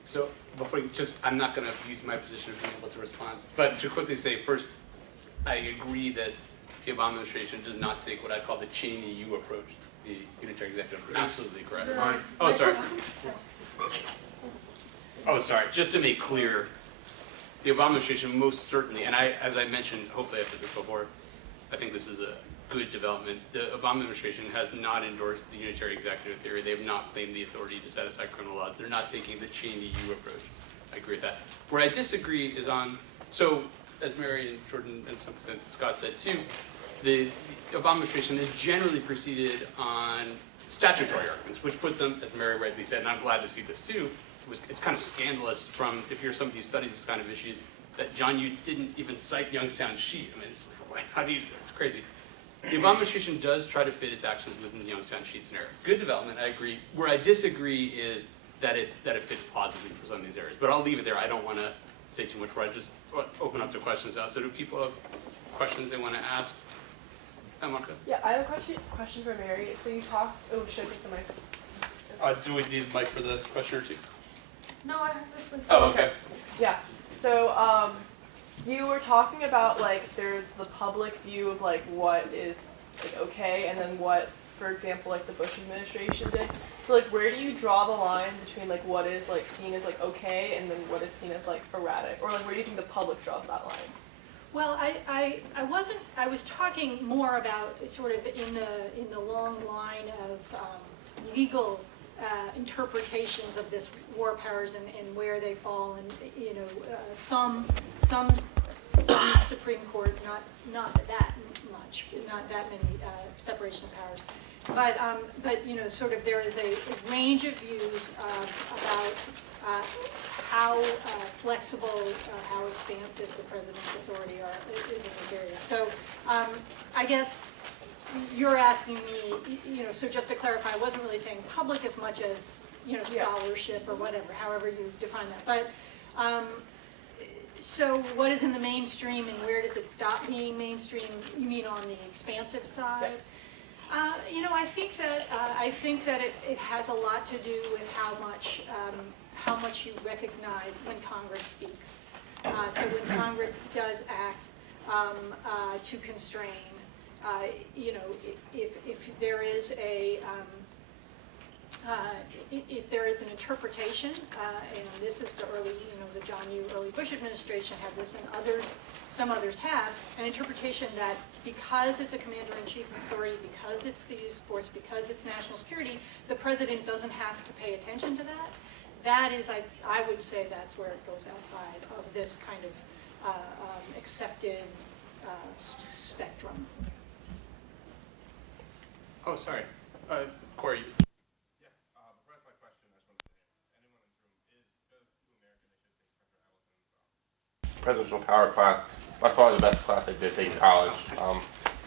So before you, I'm not going to use my position of being able to respond, but to quickly say first, I agree that the Obama administration does not take what I call the Cheney U approach, the unitary executive. Absolutely correct. Oh, sorry. Oh, sorry. Just to make clear, the Obama administration most certainly, and as I mentioned, hopefully I said this before, I think this is a good development. The Obama administration has not endorsed the unitary executive theory. They have not claimed the authority to set aside criminal laws. They're not taking the Cheney U approach. I agree with that. Where I disagree is on, so as Mary and Jordan and something that Scott said too, the Obama administration has generally proceeded on statutory arguments, which puts them, as Mary rightly said, and I'm glad to see this too, it's kind of scandalous from, if you're somebody who studies this kind of issues, that John, you didn't even cite Youngstown Sheet. I mean, it's like, how do you, it's crazy. The Obama administration does try to fit its actions within the Youngstown Sheet scenario. Good development, I agree. Where I disagree is that it fits positively for some of these areas. But I'll leave it there. I don't want to say too much, where I just open up to questions now. So do people have questions they want to ask? Marco? Yeah, I have a question for Mary. So you talked, oh, should I take the mic? Do we need the mic for the question or two? No, I have this one. Oh, okay. Yeah, so you were talking about like there's the public view of like what is like okay and then what, for example, like the Bush administration did. So like where do you draw the line between like what is like seen as like okay and then what is seen as like erratic? Or like where do you think the public draws that line? Well, I was talking more about sort of in the long line of legal interpretations of this war powers and where they fall, and some Supreme Court, not that much, not that many separation of powers, but sort of there is a range of views about how flexible, how expansive the president's authority is in this area. So I guess you're asking me, so just to clarify, I wasn't really saying public as much as, scholarship or whatever, however you define that. But so what is in the mainstream and where does it stop being mainstream? You mean on the expansive side? Yes. I think that it has a lot to do with how much you recognize when Congress speaks. So when Congress does act to constrain, if there is an interpretation, and this is the early, the John Yoo early Bush administration had this, and some others have, an interpretation that because it's a commander-in-chief authority, because it's the use of force, because it's national security, the president doesn't have to pay attention to that. That is, I would say that's where it goes outside of this kind of accepted spectrum. Oh, sorry. Corey. Yeah, before I ask my question, I just wanted to say, anyone in this room is American, they should take Professor Edelson's presidential power class. By far the best class I did take in college.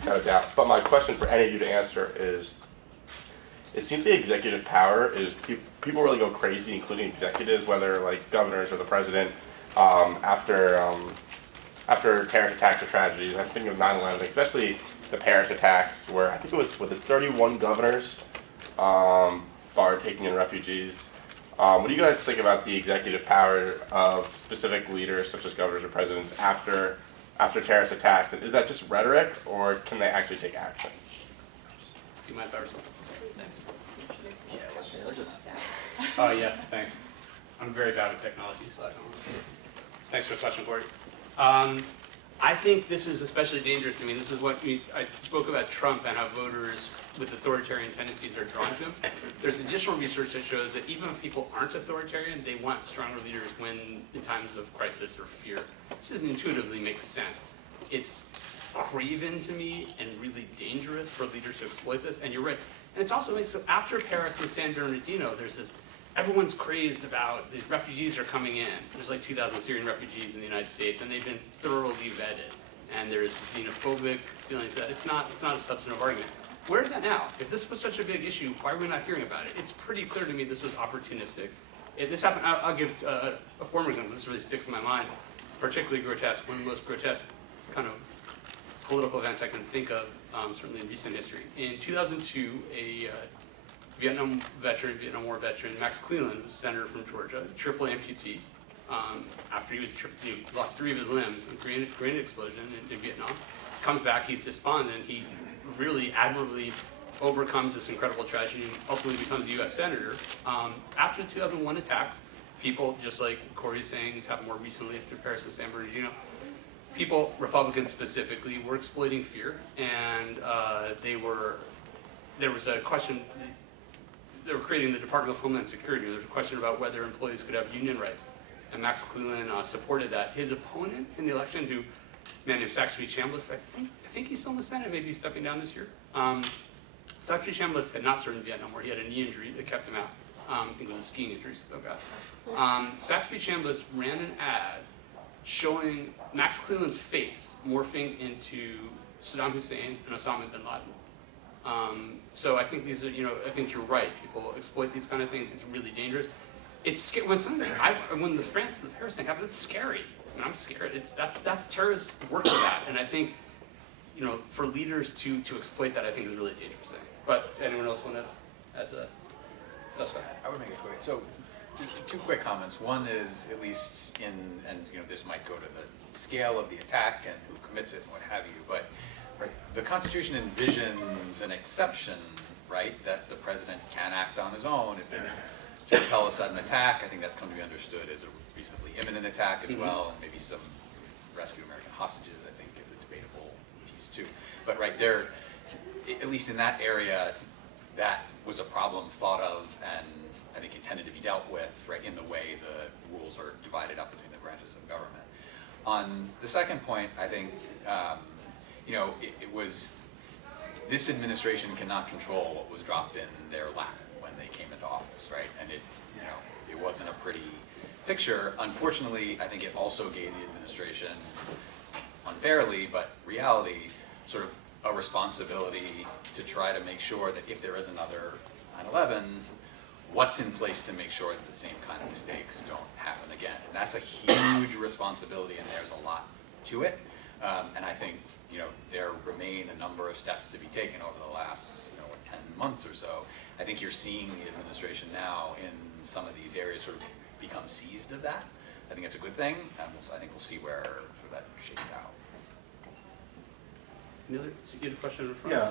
without a doubt. But my question for any of you to answer is, it seems the executive power is, people really go crazy, including executives, whether like governors or the president, after terrorist attacks or tragedies. I'm thinking of 9/11, especially the Paris attacks, where I think was it 31 governors barred taking in refugees. What do you guys think about the executive power of specific leaders, such as governors or presidents, after terrorist attacks? And is that just rhetoric, or can they actually take action? Do you mind if I respond? Thanks. Yeah. Oh, yeah, thanks. I'm very bad with technology, so I don't. Thanks for the question, Corey. I think this is especially dangerous. I mean, this is what I spoke about Trump and how voters with authoritarian tendencies are drawn to him. There's additional research that shows that even if people aren't authoritarian, they want stronger leaders when in times of crisis or fear, which doesn't intuitively make sense. It's craven to me and really dangerous for leaders to exploit this, and you're right. And it's also, so after Paris and San Bernardino, there's this, everyone's crazed about these refugees are coming in. There's like 2,000 Syrian refugees in the United States, and they've been thoroughly vetted. And there's xenophobic feelings that it's not a substantive argument. Where's that now? If this was such a big issue, why are we not hearing about it? It's pretty clear to me this was opportunistic. If this happened, I'll give a former example. This really sticks in my mind, particularly grotesque. One of the most grotesque kind of political events I can think of, certainly in recent history. In 2002, a Vietnam War veteran, Max Cleland, was a senator from Georgia, triple amputee. After he lost 3 of his limbs in a grenade explosion in Vietnam, comes back, he's despondent, he really admirably overcomes this incredible tragedy and ultimately becomes a U.S. senator. After the 2001 attacks, people, just like Corey's saying, it's happened more recently after Paris and San Bernardino, people, Republicans specifically, were exploiting fear, and there was a question. They were creating the Department of Homeland Security. There was a question about whether employees could have union rights, and Max Cleland supported that. His opponent in the election, a man named Saxby Chambliss, I think he's still in the Senate, maybe he's stepping down this year. Saxby Chambliss had not served in Vietnam, where he had a knee injury that kept him out. I think it was a skiing injury, so Saxby Chambliss ran an ad showing Max Cleland's face morphing into Saddam Hussein and Osama bin Laden. So I think these are, I think you're right. People exploit these kind of things. It's really dangerous. It's scary. When the Paris thing happened, it's scary. I mean, I'm scared. That's terrorists work for that, and I think, for leaders to exploit that, I think is a really dangerous thing. But anyone else want to add to that? That's fine. I would make it quick. So, 2 quick comments. One is, at least this might go to the scale of the attack and who commits it and what have you, but the Constitution envisions an exception, right, that the president can act on his own if it's to repel a sudden attack. I think that's come to be understood as a reasonably imminent attack as well, and maybe some rescue American hostages, I think, is a debatable piece too. But right there, at least in that area, that was a problem thought of and I think intended to be dealt with, right, in the way the rules are divided up between the branches of government. On the second point, I think, it was, this administration cannot control what was dropped in their lap when they came into office, right? And it wasn't a pretty picture. Unfortunately, I think it also gave the administration, unfairly, but reality, sort of a responsibility to try to make sure that if there is another 9/11, what's in place to make sure that the same kind of mistakes don't happen again. And that's a huge responsibility, and there's a lot to it. And I think, there remain a number of steps to be taken over the last, 10 months or so. I think you're seeing the administration now in some of these areas sort of become seized of that. I think it's a good thing, and I think we'll see where sort of that shakes out. Another, so you had a question in the front? Yeah,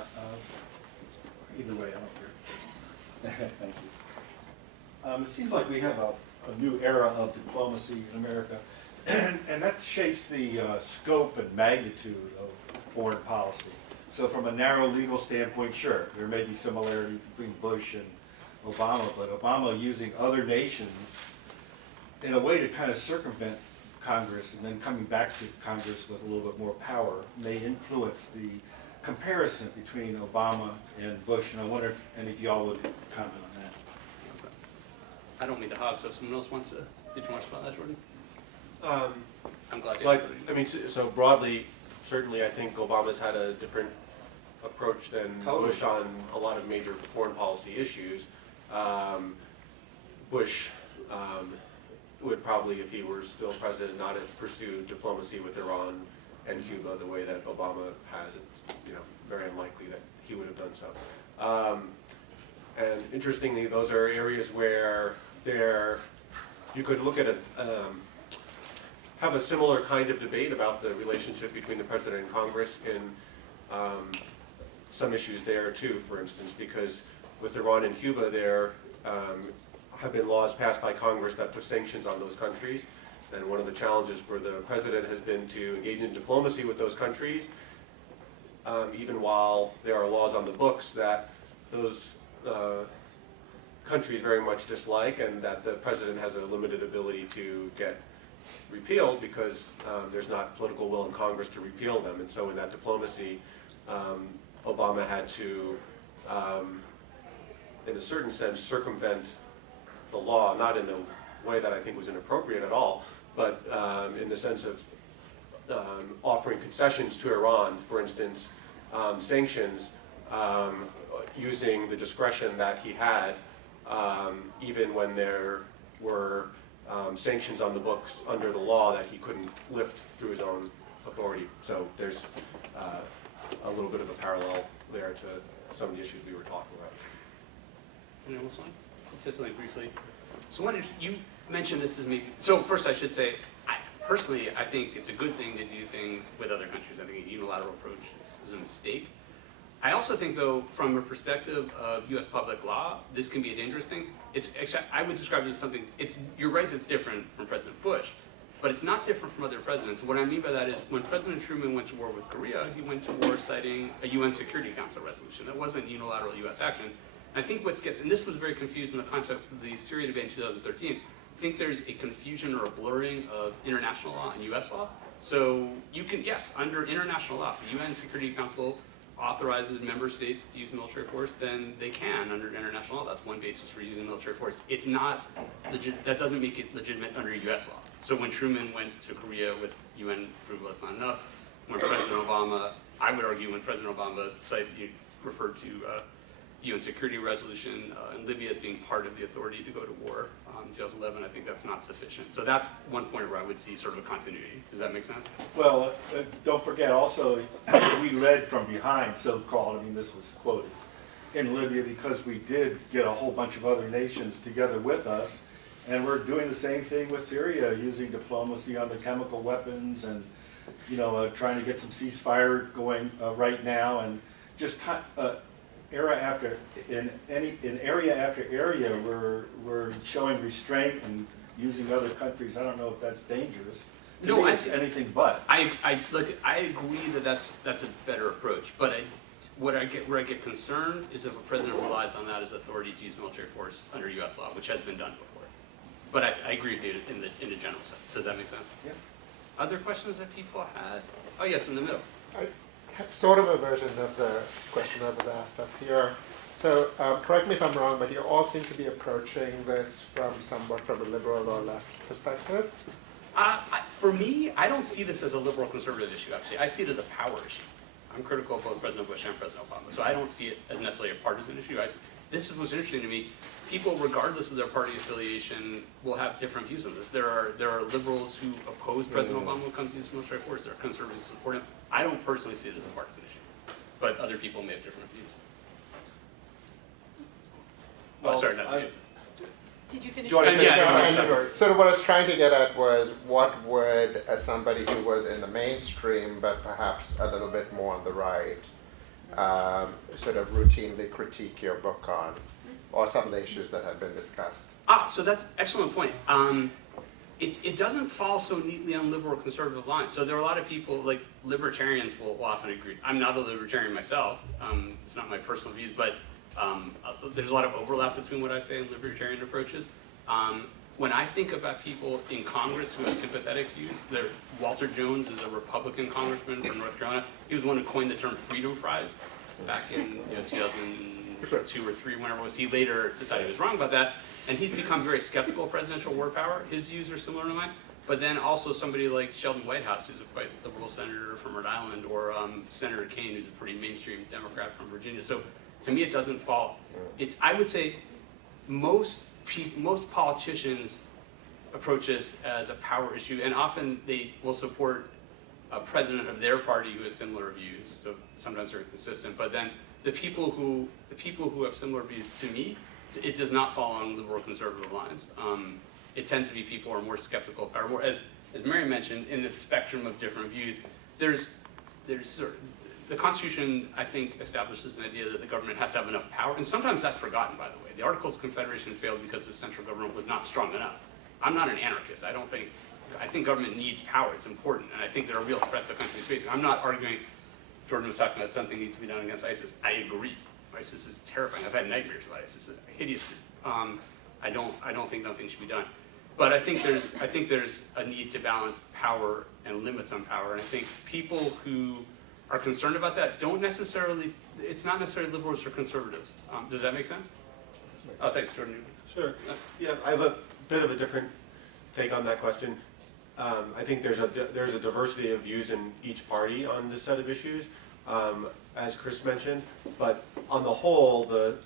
either way, I don't care. Thank you. It seems like we have a new era of diplomacy in America, and that shapes the scope and magnitude of foreign policy. So from a narrow legal standpoint, sure, there may be similarities between Bush and Obama, but Obama using other nations in a way to kind of circumvent Congress and then coming back to Congress with a little bit more power may influence the comparison between Obama and Bush, and I wonder if any of y'all would comment on that. I don't mean to hog, so if someone else wants to, did you want to respond to that, Jordan? I'm glad you So broadly, certainly I think Obama's had a different approach than Totally. Bush on a lot of major foreign policy issues. Bush would probably, if he were still president, not have pursued diplomacy with Iran and Cuba the way that Obama has. It's very unlikely that he would have done so. And interestingly, those are areas where you could look at have a similar kind of debate about the relationship between the president and Congress in some issues there too, for instance, because with Iran and Cuba there have been laws passed by Congress that put sanctions on those countries. And one of the challenges for the president has been to engage in diplomacy with those countries, even while there are laws on the books that those countries very much dislike and that the president has a limited ability to get repealed because there's not political will in Congress to repeal them. And so in that diplomacy, Obama had to, in a certain sense, circumvent the law, not in a way that I think was inappropriate at all, but in the sense of offering concessions to Iran, for instance, sanctions, using the discretion that he had, even when there were sanctions on the books under the law that he couldn't lift through his own authority. So there's a little bit of a parallel there to some of the issues we were talking about. Anyone else want to say something briefly? So you mentioned this as maybe, so first I should say, personally, I think it's a good thing to do things with other countries. I think a unilateral approach is a mistake. I also think, though, from a perspective of U.S. public law, this can be a dangerous thing. I would describe it as something, you're right that it's different from President Bush, but it's not different from other presidents. What I mean by that is when President Truman went to war with Korea, he went to war citing a UN Security Council resolution. That wasn't unilateral U.S. action. And I think and this was very confused in the context of the Syria debate in 2013, I think there's a confusion or a blurring of international law and U.S. law. So you can, yes, under international law, if the UN Security Council authorizes member states to use military force, then they can under international law. That's one basis for using military force. It's not legit. That doesn't make it legitimate under U.S. law. So when Truman went to Korea with UN approval, that's not enough. When President Obama, I would argue, when President Obama referred to UN security resolution in Libya as being part of the authority to go to war in 2011, I think that's not sufficient. So that's one point where I would see sort of a continuity. Does that make sense? Well, don't forget also, we led from behind, so-called, I mean, this was quoted, in Libya because we did get a whole bunch of other nations together with us, and we're doing the same thing with Syria, using diplomacy on the chemical weapons and, trying to get some ceasefire going right now, and just area after area, we're showing restraint and using other countries. I don't know if that's dangerous. To me, it's anything but. I agree that that's a better approach. But where I get concerned is if a president relies on that as authority to use military force under U.S. law, which has been done before. But I agree with you in a general sense. Does that make sense? Yeah. Other questions that people had? Oh yes, in the middle. I have sort of a version of the question that was asked up here. So correct me if I'm wrong, but you all seem to be approaching this from somewhat from a liberal or left perspective. For me, I don't see this as a liberal conservative issue, actually. I see it as a power issue. I'm critical of both President Bush and President Obama, so I don't see it as necessarily a partisan issue. This is what's interesting to me. People, regardless of their party affiliation, will have different views on this. There are liberals who oppose President Obama when it comes to use military force. There are conservatives who support him. I don't personally see it as a partisan issue, but other people may have different views. Well, sorry, not to you. Did you finish? Do you want to finish? Yeah, Sure. So what I was trying to get at was what would, as somebody who was in the mainstream but perhaps a little bit more on the right, sort of routinely critique your book on, or some of the issues that have been discussed? So that's an excellent point. It doesn't fall so neatly on liberal conservative lines. So there are a lot of people, like libertarians will often agree. I'm not a libertarian myself. It's not my personal views, but there's a lot of overlap between what I say and libertarian approaches. When I think about people in Congress who have sympathetic views, Walter Jones is a Republican congressman from North Carolina. He was the one who coined the term freedom fries back in 2002 or 3, whenever it was. He later decided he was wrong about that, and he's become very skeptical of presidential war power. His views are similar to mine. But then also somebody like Sheldon Whitehouse, who's a quite liberal senator from Rhode Island, or Senator Kaine, who's a pretty mainstream Democrat from Virginia. So to me, it doesn't fall. I would say most politicians approach this as a power issue, and often they will support a president of their party who has similar views. So sometimes they're inconsistent. But then the people who have similar views, to me, it does not fall on liberal conservative lines. It tends to be people who are more skeptical of power. More, as Mary mentioned, in this spectrum of different views, there's the Constitution, I think, establishes an idea that the government has to have enough power, and sometimes that's forgotten, by the way. The Articles of Confederation failed because the central government was not strong enough. I'm not an anarchist. I think government needs power. It's important, and I think there are real threats the country is facing. I'm not arguing. Jordan was talking about something needs to be done against ISIS. I agree. ISIS is terrifying. I've had nightmares about ISIS. It's a hideous group. I don't think nothing should be done. But I think there's a need to balance power and limits on power. And I think people who are concerned about that it's not necessarily liberals or conservatives. Does that make sense? Oh, thanks, Jordan. Sure. Yeah, I have a bit of a different take on that question. I think there's a diversity of views in each party on this set of issues, as Chris mentioned. But on the whole, the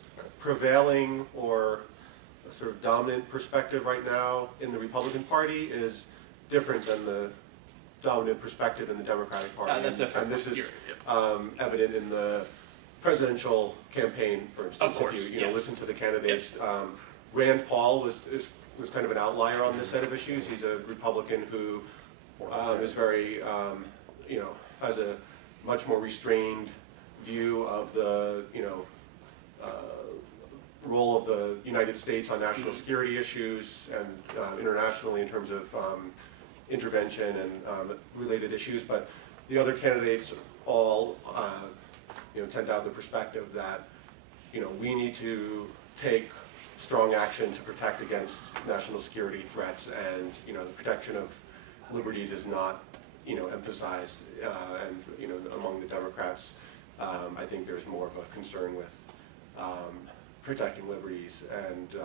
prevailing or sort of dominant perspective right now in the Republican Party is different than the dominant perspective in the Democratic Party. That's a fair and this is point. evident in the presidential campaign, for instance. Of course, if you yes. listen to the candidates. Rand Paul was kind of an outlier on this set of issues. He's a Republican who is very, has a much more restrained view of the, role of the United States on national security issues and internationally in terms of intervention and related issues. But the other candidates all, tend to have the perspective that, we need to take strong action to protect against national security threats, and the protection of liberties is not emphasized, and among the Democrats, I think there's more of a concern with protecting liberties and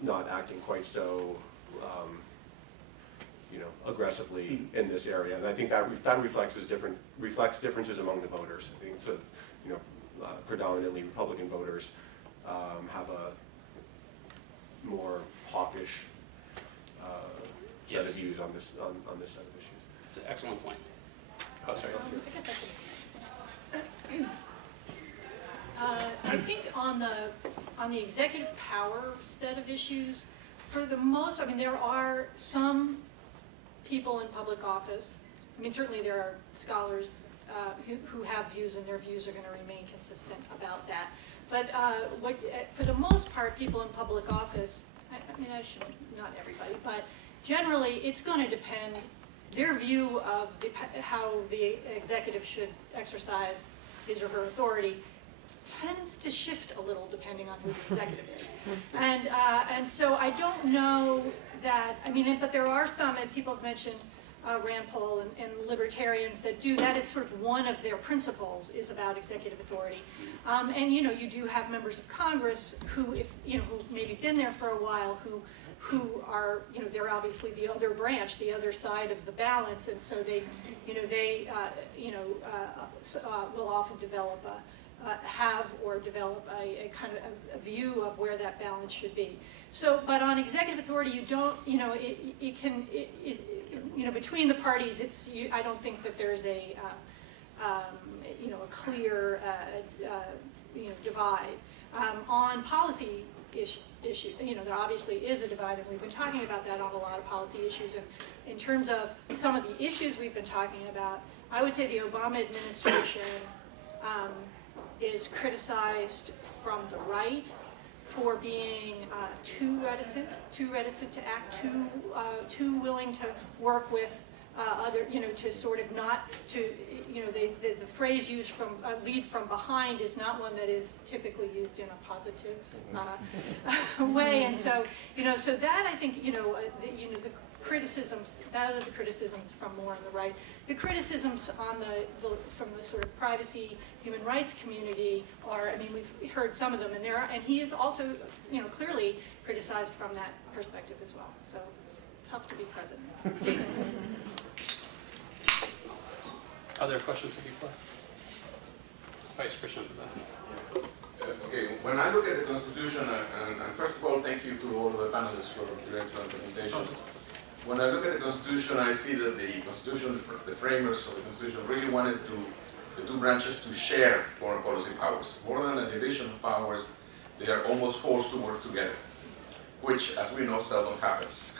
not acting quite so aggressively in this area. And I think that reflects differences among the voters. I think so, predominantly Republican voters have a more hawkish set of views on this set of issues. It's an excellent point. Oh, sorry. I think on the executive power set of issues, for the most, there are some people in public office. Certainly there are scholars who have views, and their views are going to remain consistent about that. But for the most part, people in public office, not everybody, but generally it's going to depend, their view of how the executive should exercise his or her authority tends to shift a little depending on who the executive is. And so I don't know that, but there are some, and people have mentioned Rand Paul and libertarians that is sort of one of their principles, is about executive authority. And you do have members of Congress who, who maybe been there for a while, who are, they're obviously the other branch, the other side of the balance, and so they will often develop develop a kind of a view of where that balance should be. So, but on executive authority, you don't, between the parties, I don't think that there's a clear, divide. On policy issue, there obviously is a divide, and we've been talking about that on a lot of policy issues. And in terms of some of the issues we've been talking about, I would say the Obama administration is criticized from the right for being too reticent to act, too willing to work with other, to sort of not to, the phrase used from lead from behind is not one that is typically used in a positive way, and so so that I think the criticisms, that are the criticisms from more on the right. The criticisms on from the sort of privacy, human rights community are, we've heard some of them, and he is also, clearly criticized from that perspective as well. So it's tough to be president. Other questions of people? Vice President. Okay, when I look at the Constitution, and first of all, thank you to all of the panelists for your excellent presentations. When I look at the Constitution, I see that the Constitution, the framers of the Constitution really wanted the two branches to share foreign policy powers. More than a division of powers, they are almost forced to work together, which, as we know, seldom happens.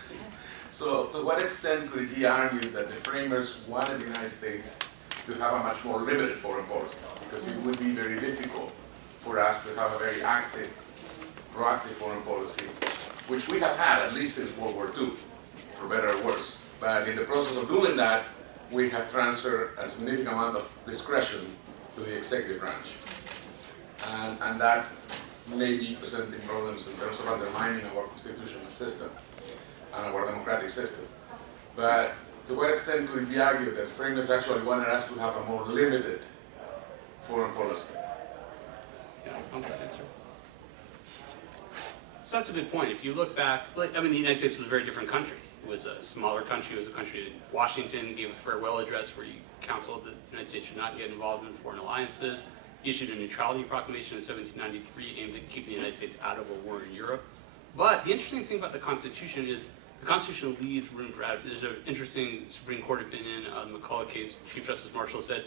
So to what extent could it be argued that the framers wanted the United States to have a much more limited foreign policy? Because it would be very difficult for us to have a very active, proactive foreign policy, which we have had at least since World War II, for better or worse. But in the process of doing that, we have transferred a significant amount of discretion to the executive branch. And that may be presenting problems in terms of undermining our constitutional system and our democratic system. But to what extent could it be argued that framers actually wanted us to have a more limited foreign policy? Yeah, I'll answer. So that's a good point. If you look back, I mean, the United States was a very different country. It was a smaller country. It was a country that Washington gave a farewell address where he counseled that the United States should not get involved in foreign alliances. He issued a neutrality proclamation in 1793 aimed at keeping the United States out of a war in Europe. But the interesting thing about the Constitution is the Constitution leaves room for adaptation. There's an interesting Supreme Court opinion on the McCulloch case. Chief Justice Marshall said,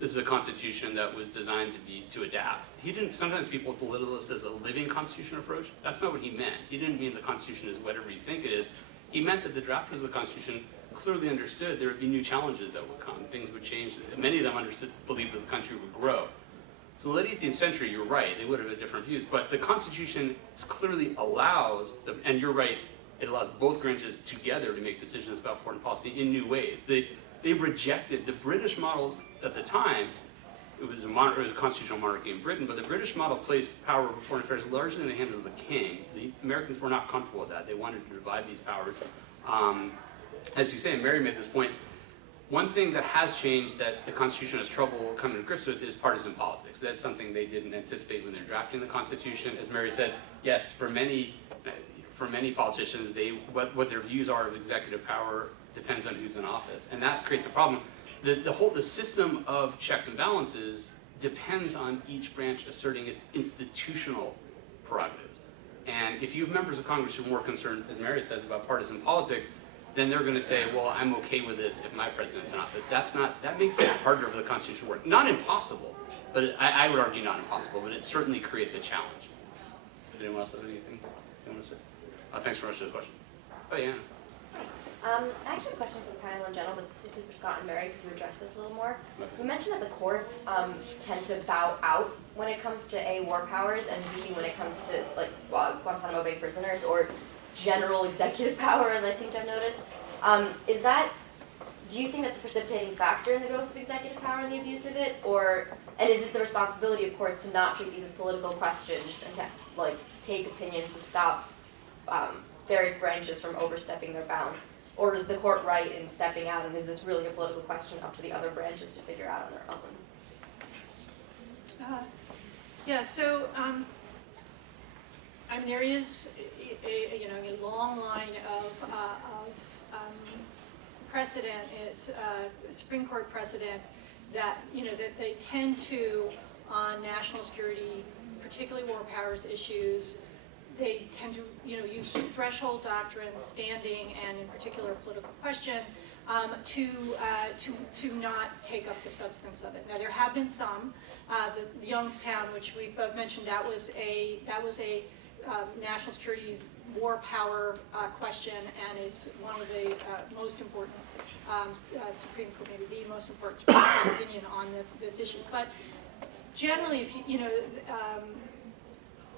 this is a constitution that was designed to adapt. He didn't, sometimes people belittle this as a living constitution approach. That's not what he meant. He didn't mean the Constitution is whatever you think it is. He meant that the drafters of the Constitution clearly understood there would be new challenges that would come. Things would change. Many of them believed that the country would grow. So in the late 18th century, you're right, they would have had different views. But the Constitution clearly allows, and you're right, it allows both branches together to make decisions about foreign policy in new ways. They rejected the British model at the time. It was a constitutional monarchy in Britain, but the British model placed power over foreign affairs largely in the hands of the king. The Americans were not comfortable with that. They wanted to divide these powers. As you say, and Mary made this point, one thing that has changed that the Constitution has trouble coming to grips with is partisan politics. That's something they didn't anticipate when they're drafting the Constitution. As Mary said, yes, for many politicians, what their views are of executive power depends on who's in office, and that creates a problem. The system of checks and balances depends on each branch asserting its institutional prerogatives. And if you have members of Congress who are more concerned, as Mary says, about partisan politics, then they're going to say, well, I'm okay with this if my president's in office. That makes it harder for the Constitution to work. Not impossible, but I would argue not impossible, but it certainly creates a challenge. Does anyone else have anything they want to say? Thanks very much for the question. Oh, yeah. I actually have a question for the panel in general, but specifically for Scott and Mary, because you addressed this a little more. You mentioned that the courts tend to bow out when it comes to A, war powers, and B, when it comes to like Guantanamo Bay prisoners or general executive power, as I seem to have noticed. Do you think that's a precipitating factor in the growth of executive power and the abuse of it, and is it the responsibility of courts to not treat these as political questions and to like take opinions to stop various branches from overstepping their bounds? Or is the court right in stepping out, and is this really a political question up to the other branches to figure out on their own? Yeah, so I mean, there is a long line of precedent, Supreme Court precedent that that they tend to, on national security, particularly war powers issues, they tend to use threshold doctrines, standing, and in particular political question, to not take up the substance of it. Now there have been some. The Youngstown, which we both mentioned, that was a national security war power question, and is one of the most important Supreme Court, maybe the most important Supreme Court opinion on this issue. But generally, if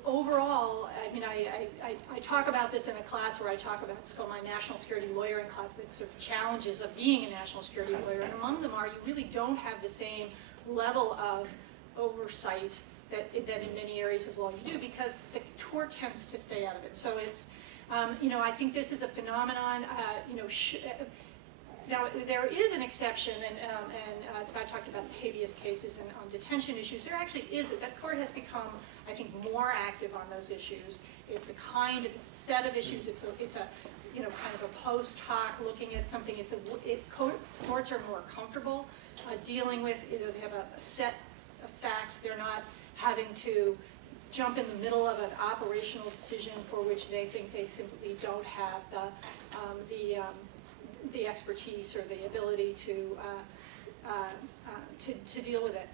overall, I mean, I talk about this in a class where I talk about, it's called my national security lawyering class, the sort of challenges of being a national security lawyer, and among them are you really don't have the same level of oversight that in many areas of law you do, because the court tends to stay out of it. So it's, I think this is a phenomenon, now, there is an exception, and Scott talked about the habeas cases and on detention issues. There actually is, that court has become, I think, more active on those issues. It's a set of issues, it's a kind of a post hoc looking at something. Courts are more comfortable dealing with, they have a set of facts. They're not having to jump in the middle of an operational decision for which they think they simply don't have the expertise or the ability to deal with it.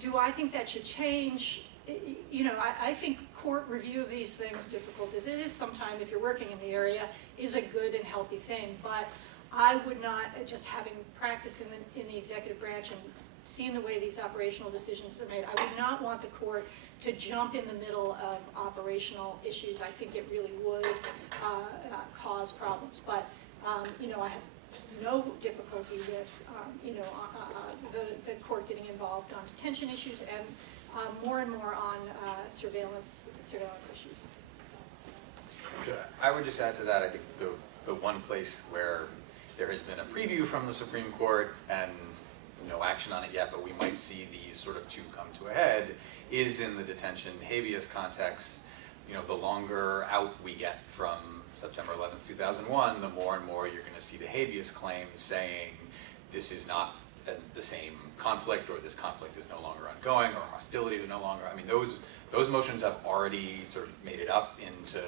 Do I think that should change? I think court review of these things, difficult as it is sometimes if you're working in the area, is a good and healthy thing. But I would not, just having practiced in the executive branch and seeing the way these operational decisions are made, I would not want the court to jump in the middle of operational issues. I think it really would cause problems. But I have no difficulty with the court getting involved on detention issues and more and more on surveillance issues. I would just add to that, I think the one place where there has been a preview from the Supreme Court and no action on it yet, but we might see these sort of two come to a head, is in the detention habeas context. The longer out we get from September 11th, 2001, the more and more you're going to see the habeas claims saying this is not the same conflict, or this conflict is no longer ongoing, or hostility is no longer. I mean, those motions have already sort of made it up into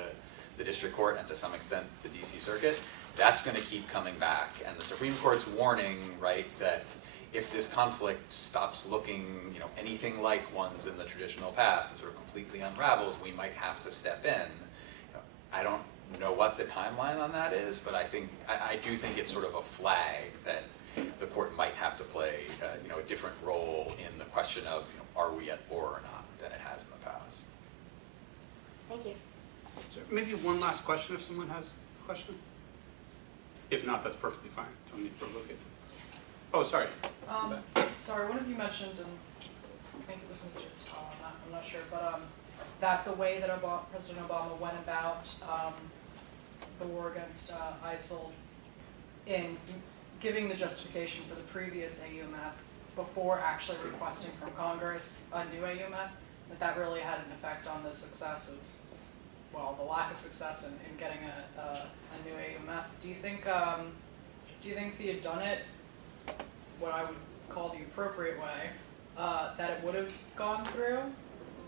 the district court and to some extent the DC Circuit. That's going to keep coming back, and the Supreme Court's warning, right, that if this conflict stops looking, anything like ones in the traditional past and sort of completely unravels, we might have to step in. I don't know what the timeline on that is, but I do think it's sort of a flag that the court might have to play, a different role in the question of, are we at war or not, than it has in the past. Thank you. So maybe one last question if someone has a question. If not, that's perfectly fine. Don't need to provoke it. Oh, sorry. Sorry, one of you mentioned, and I think it was Mr. Tama, I'm not sure, but that the way that President Obama went about the war against ISIL in giving the justification for the previous AUMF before actually requesting from Congress a new AUMF, that really had an effect on the success of, the lack of success in getting a new AUMF. Do you think if he had done it what I would call the appropriate way, that it would have gone through,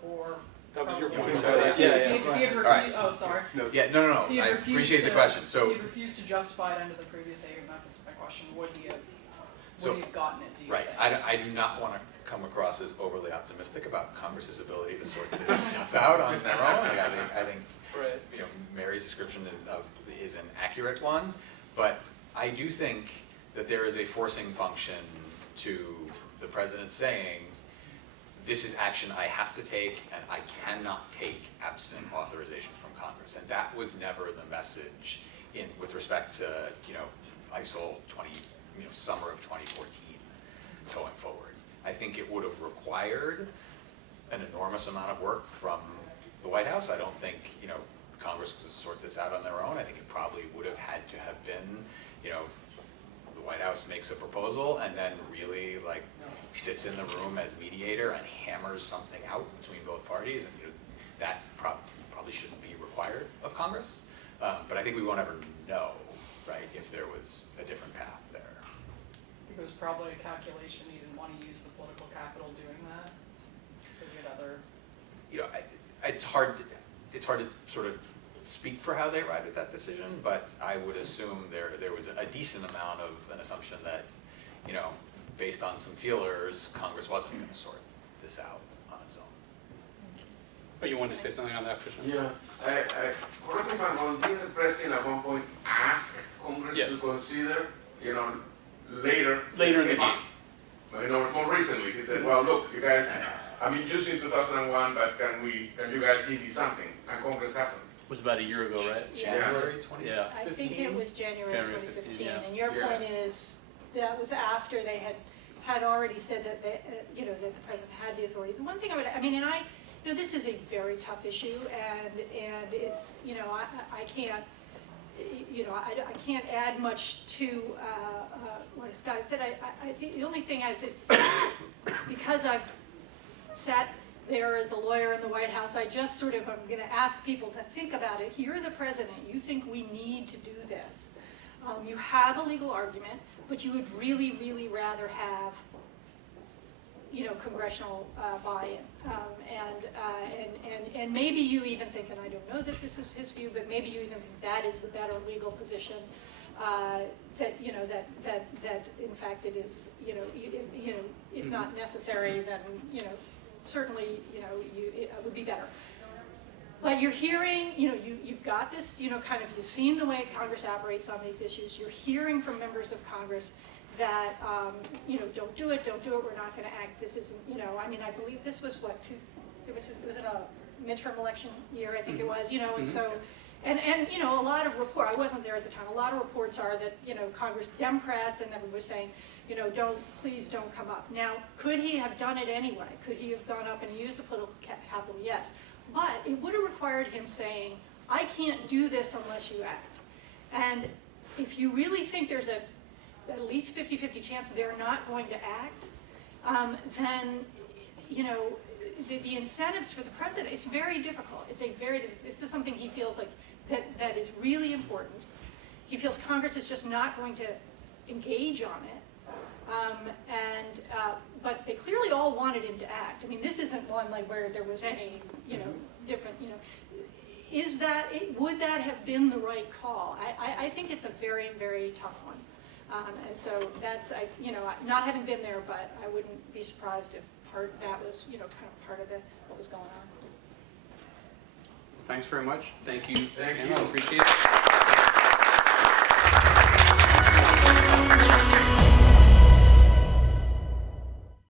or? That was your point. If he had refused, oh, sorry. Yeah, no. I appreciate the question. So if he had refused to justify it under the previous AUMF, is my question. Would he have gotten it? Do you think? I do not want to come across as overly optimistic about Congress's ability to sort this stuff out on their own. I think Mary's description is an accurate one, but I do think that there is a forcing function to the president saying, this is action I have to take and I cannot take absent authorization from Congress. And that was never the message with respect to ISIL summer of 2014 going forward. I think it would have required an enormous amount of work from the White House. I don't think Congress could sort this out on their own. I think it probably would have had to have been the White House makes a proposal and then really sits in the room as mediator and hammers something out between both parties, and that probably shouldn't be required of Congress. But I think we won't ever know, right, if there was a different path there. I think it was probably a calculation he didn't want to use the political capital doing that, because he had other. It's hard to sort of speak for how they arrived at that decision, but I would assume there was a decent amount of an assumption that, based on some feelers, Congress wasn't going to sort this out on its own. Oh, you wanted to say something on that, Krishna? Yeah. Correct me if I'm wrong, didn't the president at one point ask Congress to consider, later in the game? More recently, he said, well, look, you guys, I'm using 2001, but can you guys give me something? And Congress hasn't. It was about a year ago, right? January 2015? Yeah. I think it was January 2015, yeah. and your point is that was after they had already said that that the president had the authority. The one thing this is a very tough issue, and it's I can't I can't add much to what Scott said. I think the only thing I said, because I've sat there as the lawyer in the White House, I just sort of am going to ask people to think about it. You're the president. You think we need to do this. You have a legal argument, but you would really, really rather have, you know, congressional buy-in. And maybe you even think, and I don't know that this is his view, but maybe you even think that is the better legal position. That you know that in fact it is, you know, if not necessary, then, you know, certainly, you know, it would be better. But you're hearing, you know, you've got this, you know, kind of, you've seen the way Congress operates on these issues. You're hearing from members of Congress that, you know, don't do it, we're not going to act. This isn't, you know, I mean, I believe this was what, was it a midterm election year, I think it was, you know, and so, and you know, a lot of report, I wasn't there at the time, a lot of reports are that, you know, Congress Democrats and everyone was saying, you know, please don't come up. Now, could he have done it anyway? Could he have gone up and used the political capital? Yes. But it would have required him saying, I can't do this unless you act. And if you really think there's at least 50-50 chance they're not going to act, then, you know, the incentives for the president, it's very difficult. This is something he feels like that is really important. He feels Congress is just not going to engage on it. But they clearly all wanted him to act. I mean, this isn't one like where there was any, you know, different, you know, would that have been the right call? I think it's a very, very tough one. And so that's, you know, not having been there, but I wouldn't be surprised if that was, you know, kind of part of what was going on. Thanks very much. Thank you. Thank Anna. you. Appreciate it.